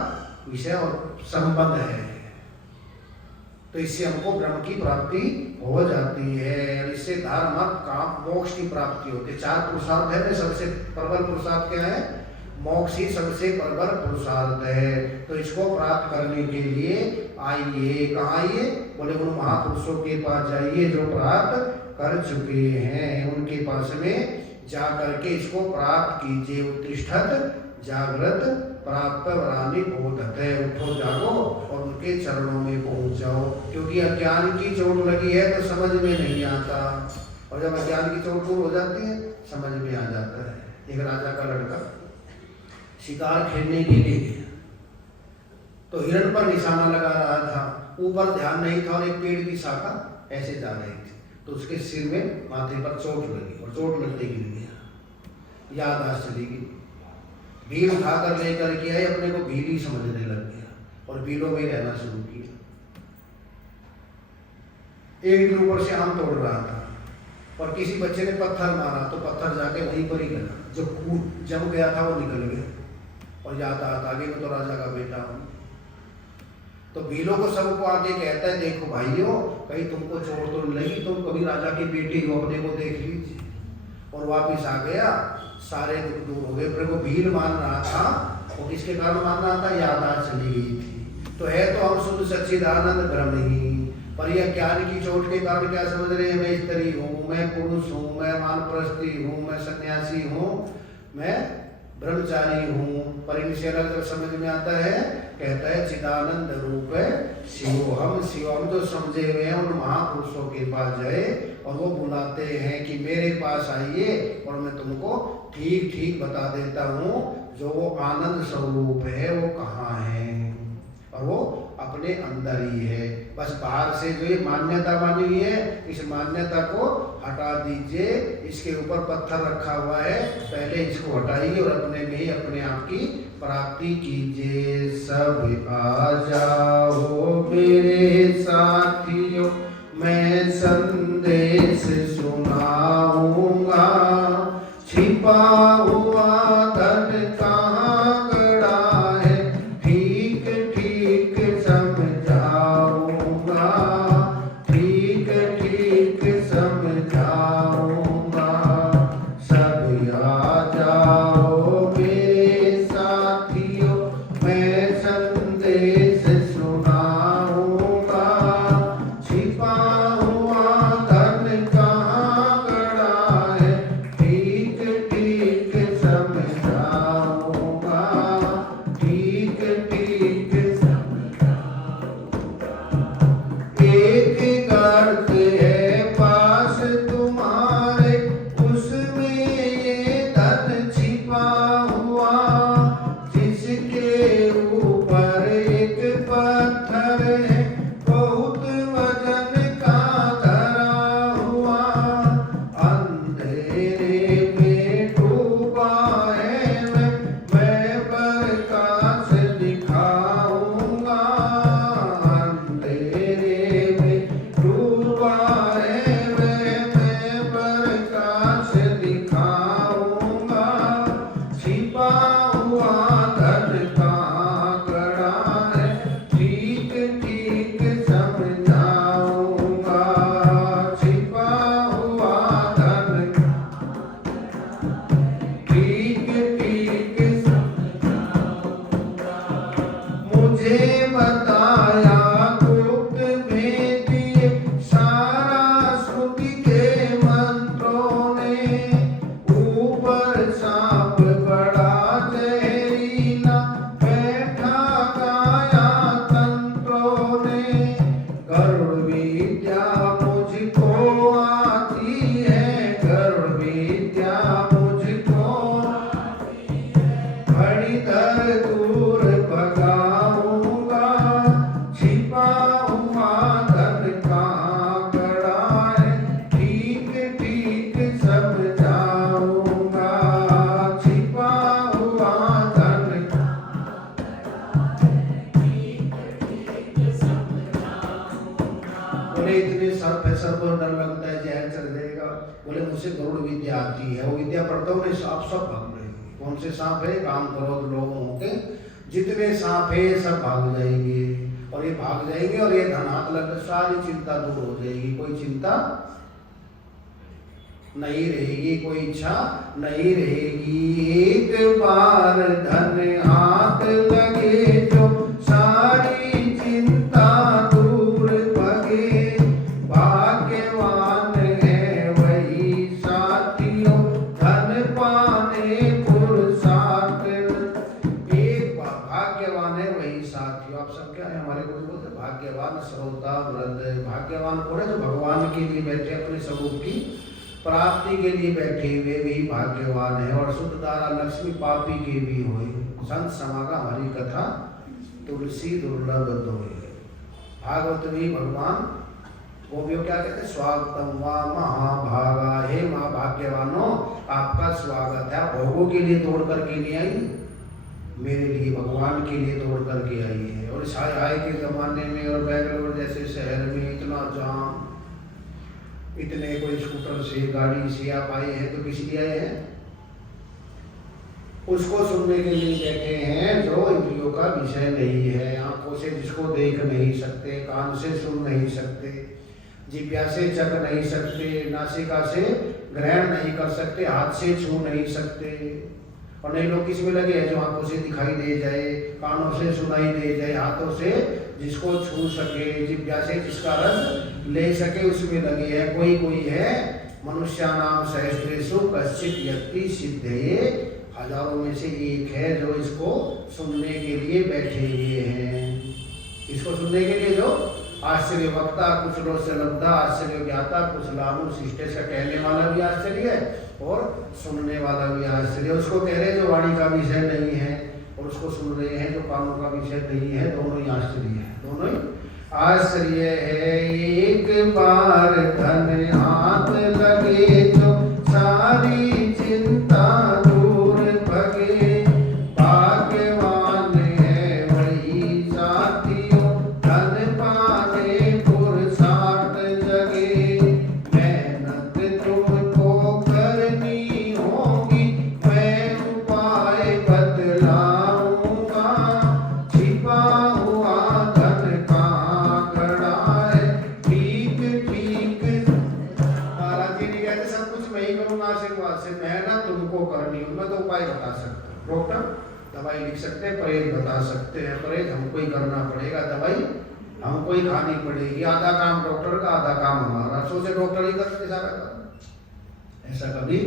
विषय और संबंध है। तो इससे हमको ब्रह्म की प्राप्ति हो जाती है, और इससे धर्म काम मोक्ष की प्राप्ति होती है। 4 पुरुषार्थ है, सबसे प्रबल पुरुषार्थ क्या है, मोक्ष ही सबसे प्रबल पुरुषार्थ है। तो इसको प्राप्त करने के लिए आइए, कहाँ आइए, बोले उन महापुरुषों के पास जाइए जो प्राप्त कर चुके हैं, उनके पास में जा करके इसको प्राप्त कीजिए। उत्तिष्ठत जागृत प्राप्त वरानी बोधते, उठो जागो और उनके चरणों में पहुंच जाओ। क्योंकि अज्ञान की चोट लगी है तो समझ में नहीं आता, और जब अज्ञान की चोट दूर हो जाती है समझ में आ जाता है। एक राजा का लड़का शिकार खेलने के लिए गया, तो हिरण पर निशाना लगा रहा था, ऊपर ध्यान नहीं था और एक पेड़ की शाखा ऐसे जा रही थी, तो उसके सिर में माथे पर चोट लगी और चोट लगते गिर गया। याददाश्त चली गई, भील उठाकर लेकर के आए, अपने को भील ही समझने लग गया और भीलों में रहना शुरू किया। एक दिन ऊपर से आम तोड़ रहा था और किसी बच्चे ने पत्थर मारा, तो पत्थर जाके वहीं पर ही लगा, जो कूद जम गया था वो निकल गया, और याद आता आगे में तो राजा का बेटा हूँ। तो भीलों को सबको आगे कहता है, देखो भाइयों, कहीं तुमको चोट तो नहीं लगी, तुम कभी राजा की बेटी हो, अपने को देख लीजिए। और वापिस आ गया, सारे दुख दूर हो गए। पर वो भील मान रहा था, वो किसके कारण मान रहा था, याददाश्त चली गई थी। तो है तो हम शुद्ध सच्चिदानंद ब्रह्म ही, पर यह ज्ञान की चोट के कारण क्या समझ रहे हैं, मैं स्त्री हूँ, मैं पुरुष हूँ, मैं वानप्रस्थी हूँ, मैं सन्यासी हूँ, मैं ब्रह्मचारी हूँ। पर इनसे अलग जब समझ में आता है, कहता है चिदानंद रूप है शिवोहम। शिवोहम जो समझे हुए हैं उन महापुरुषों के पास जाए और वो बुलाते हैं कि मेरे पास आइए और मैं तुमको ठीक ठीक बता देता हूँ जो वो आनंद स्वरूप है वो कहाँ है, और वो अपने अंदर ही है। बस बाहर से जो ये मान्यता बनी हुई है, इस मान्यता को हटा दीजिए। इसके ऊपर पत्थर रखा हुआ है, पहले इसको हटाइए और अपने में ही अपने आप की प्राप्ति कीजिए। सब आ जाओ मेरे साथियों, मैं संदेश सुनाऊंगा, छिपा हुआ धन कहाँ गड़ा है, ठीक ठीक समझाऊंगा। मुझे सर्प है, सर्प पर डर लगता है, जहर चढ़ जाएगा। बोले मुझसे गरुड़ विद्या आती है, वो विद्या पढ़ता हूँ मैं, सांप सब भाग रहे। कौन से सांप है? काम करो लोगों के जितने सांप है सब भाग जाएंगे, और ये भाग जाएंगे और ये धन हाथ लग, सारी चिंता दूर हो जाएगी, कोई चिंता नहीं रहेगी, कोई इच्छा नहीं रहेगी। एक बार धन हाथ लगे जो सारी चिंता दूर भगे, भाग्यवान है वही साथियों धन पाने पुरुषार्थ। एक भाग्यवान है वही साथियों। आप सब क्या है? हमारे गुरु बोलते भाग्यवान श्रोता वृंद। भाग्यवान कौन है? जो भगवान के लिए बैठे, अपने स्वरूप की प्राप्ति के लिए बैठे हुए भी भाग्यवान है। और शुद्ध दारा लक्ष्मी पापी के भी होए, संत समागम हमारी कथा तुलसी दुर्लभ दोए। भागवत में भगवान गोपियों क्या कहते? स्वागतम वा महाभागा, हे माँ भाग्यवानों आपका स्वागत है। भोगों के लिए दौड़ करके नहीं आई, मेरे लिए भगवान के लिए दौड़ करके आई है। और इस हाय के जमाने में और बेंगलोर जैसे शहर में इतना जाम, इतने कोई स्कूटर से गाड़ी से आप आए हैं तो किस लिए आए हैं? उसको सुनने के लिए बैठे हैं जो इंद्रियों का विषय नहीं है। आंखों से जिसको देख नहीं सकते, कान से सुन नहीं सकते, जिह्वा से चख नहीं सकते, नासिका से ग्रहण नहीं कर सकते, हाथ से छू नहीं सकते। और नए लोग किसमें लगे हैं? जो आंखों से दिखाई दे जाए, कानों से सुनाई दे जाए, हाथों से जिसको छू सके, जिह्वा से जिसका रस ले सके, उसमें लगे हैं। कोई कोई है मनुष्यानाम सहस्रेषु कश्चित् यत्ति सिद्धये, हजारों में से एक है जो इसको सुनने के लिए बैठे हुए हैं। इसको सुनने के लिए जो आश्चर्य वक्ता, कुछ लोग से लब्धा, आश्चर्य ज्ञाता, कुछ लानु शिष्टे से कहने वाला भी आश्चर्य है और सुनने वाला भी आश्चर्य। उसको कह रहे जो वाणी का विषय नहीं है, और उसको सुन रहे हैं जो कानों का विषय नहीं है। दोनों ही आश्चर्य है, दोनों ही आश्चर्य है। एक बार धन हाथ लगे जो सारी चिंता दूर भगे, भाग्यवान है वही साथियों धन पाने पुरुषार्थ जगे। मेहनत तुमको करनी होगी, मैं उपाय बतलाऊंगा, छिपा हुआ धन कहाँ खड़ा है, ठीक ठीक। महाराज जी ने कहते सब कुछ मैं ही करूंगा आशीर्वाद से, मेहनत तुमको करनी होगी। मैं तो उपाय बता सकता हूँ, डॉक्टर दवाई लिख सकते हैं, परहेज बता सकते हैं, परहेज हमको ही करना पड़ेगा, दवाई हमको ही खानी पड़ेगी। आधा काम डॉक्टर का, आधा काम हमारा। सोचे डॉक्टर ही करते सारा काम, ऐसा कभी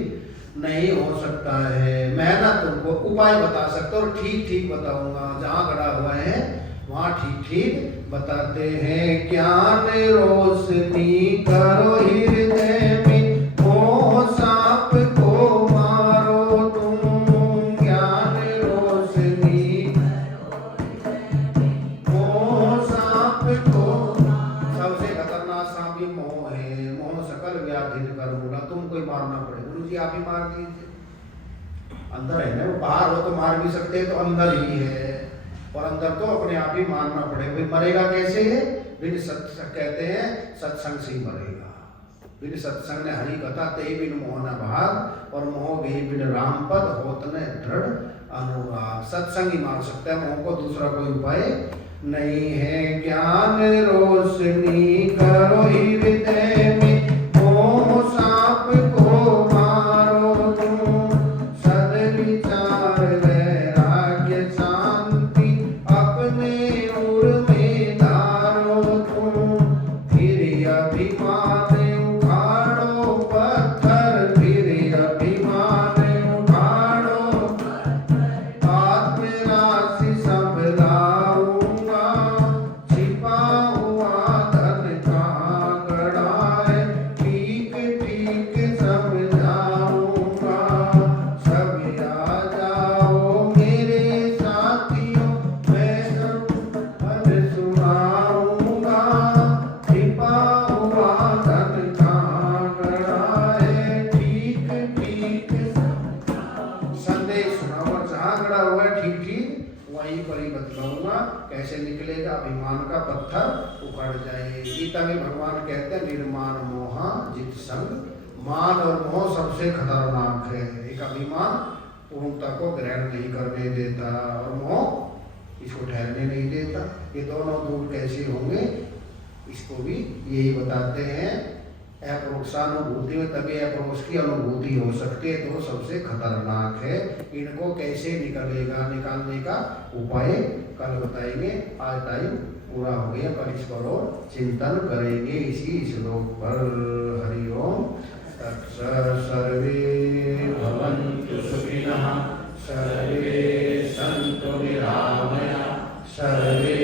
नहीं हो सकता है। मेहनत तुमको उपाय बता सकते और ठीक ठीक बताऊंगा। जहाँ खड़ा हुआ है वहाँ ठीक ठीक बताते हैं। ज्ञान रोशनी करो हृदय में, मोह सांप को मारो तुम। ज्ञान रोशनी मोह सांप को, सबसे खतरनाक सांप ही मोह है। मोह सकल व्याधि कर बोला, तुम कोई मारना पड़े। गुरु जी आप ही मार दीजिए, अंदर है ना, वो बाहर हो तो मार भी सकते हैं, तो अंदर ही है, और अंदर तो अपने आप ही मारना पड़ेगा। भाई मरेगा कैसे है? बिन सत्संग, कहते हैं सत्संग से ही मरेगा। बिन सत्संग ने हरि कथा ते बिन मोह न भाग, और मोह भी बिन राम पद होत न दृढ़ अनुराग। सत्संग ही मार सकता है मोह को, दूसरा कोई उपाय नहीं है। ज्ञान रोशनी करो हृदय में, मोह सांप को मारो तुम। सद्विचार वैराग्य शांति अपने उर में धारो तुम। फिर अभिमान उखाड़ो पत्थर, फिर अभिमान उखाड़ो, आत्मराशि संभलाऊंगा, छिपा हुआ धन कहाँ खड़ा है, ठीक ठीक समझाऊंगा। सब आ जाओ मेरे साथियों, मैं सब फल सुनाऊंगा, छिपा हुआ धन कहाँ खड़ा है, ठीक ठीक। संदेश सुनाओ, और जहाँ खड़ा हुआ है ठीक ठीक वहीं पर ही बतलाऊंगा। कैसे निकलेगा? अभिमान का पत्थर उखाड़ पड़ जाए। गीता में भगवान कहते हैं निर्मान मोह जित संग, मान और मोह सबसे खतरनाक है। एक अभिमान पूर्णता को ग्रहण नहीं करने देता और मोह इसको ठहरने नहीं देता। ये दोनों दूर कैसे होंगे इसको भी यही बताते हैं। अपरोक्षानुभूति में तभी अपरोक्ष की अनुभूति हो सकती है, तो सबसे खतरनाक है। इनको कैसे निकालने का उपाय कल बताएंगे। आज टाइम पूरा हो गया, कल इस पर और चिंतन करेंगे इसी श्लोक पर। हरि ओम तत्सत्। सर्वे भवन्तु सुखिनः, सर्वे सन्तु निरामया, सर्वे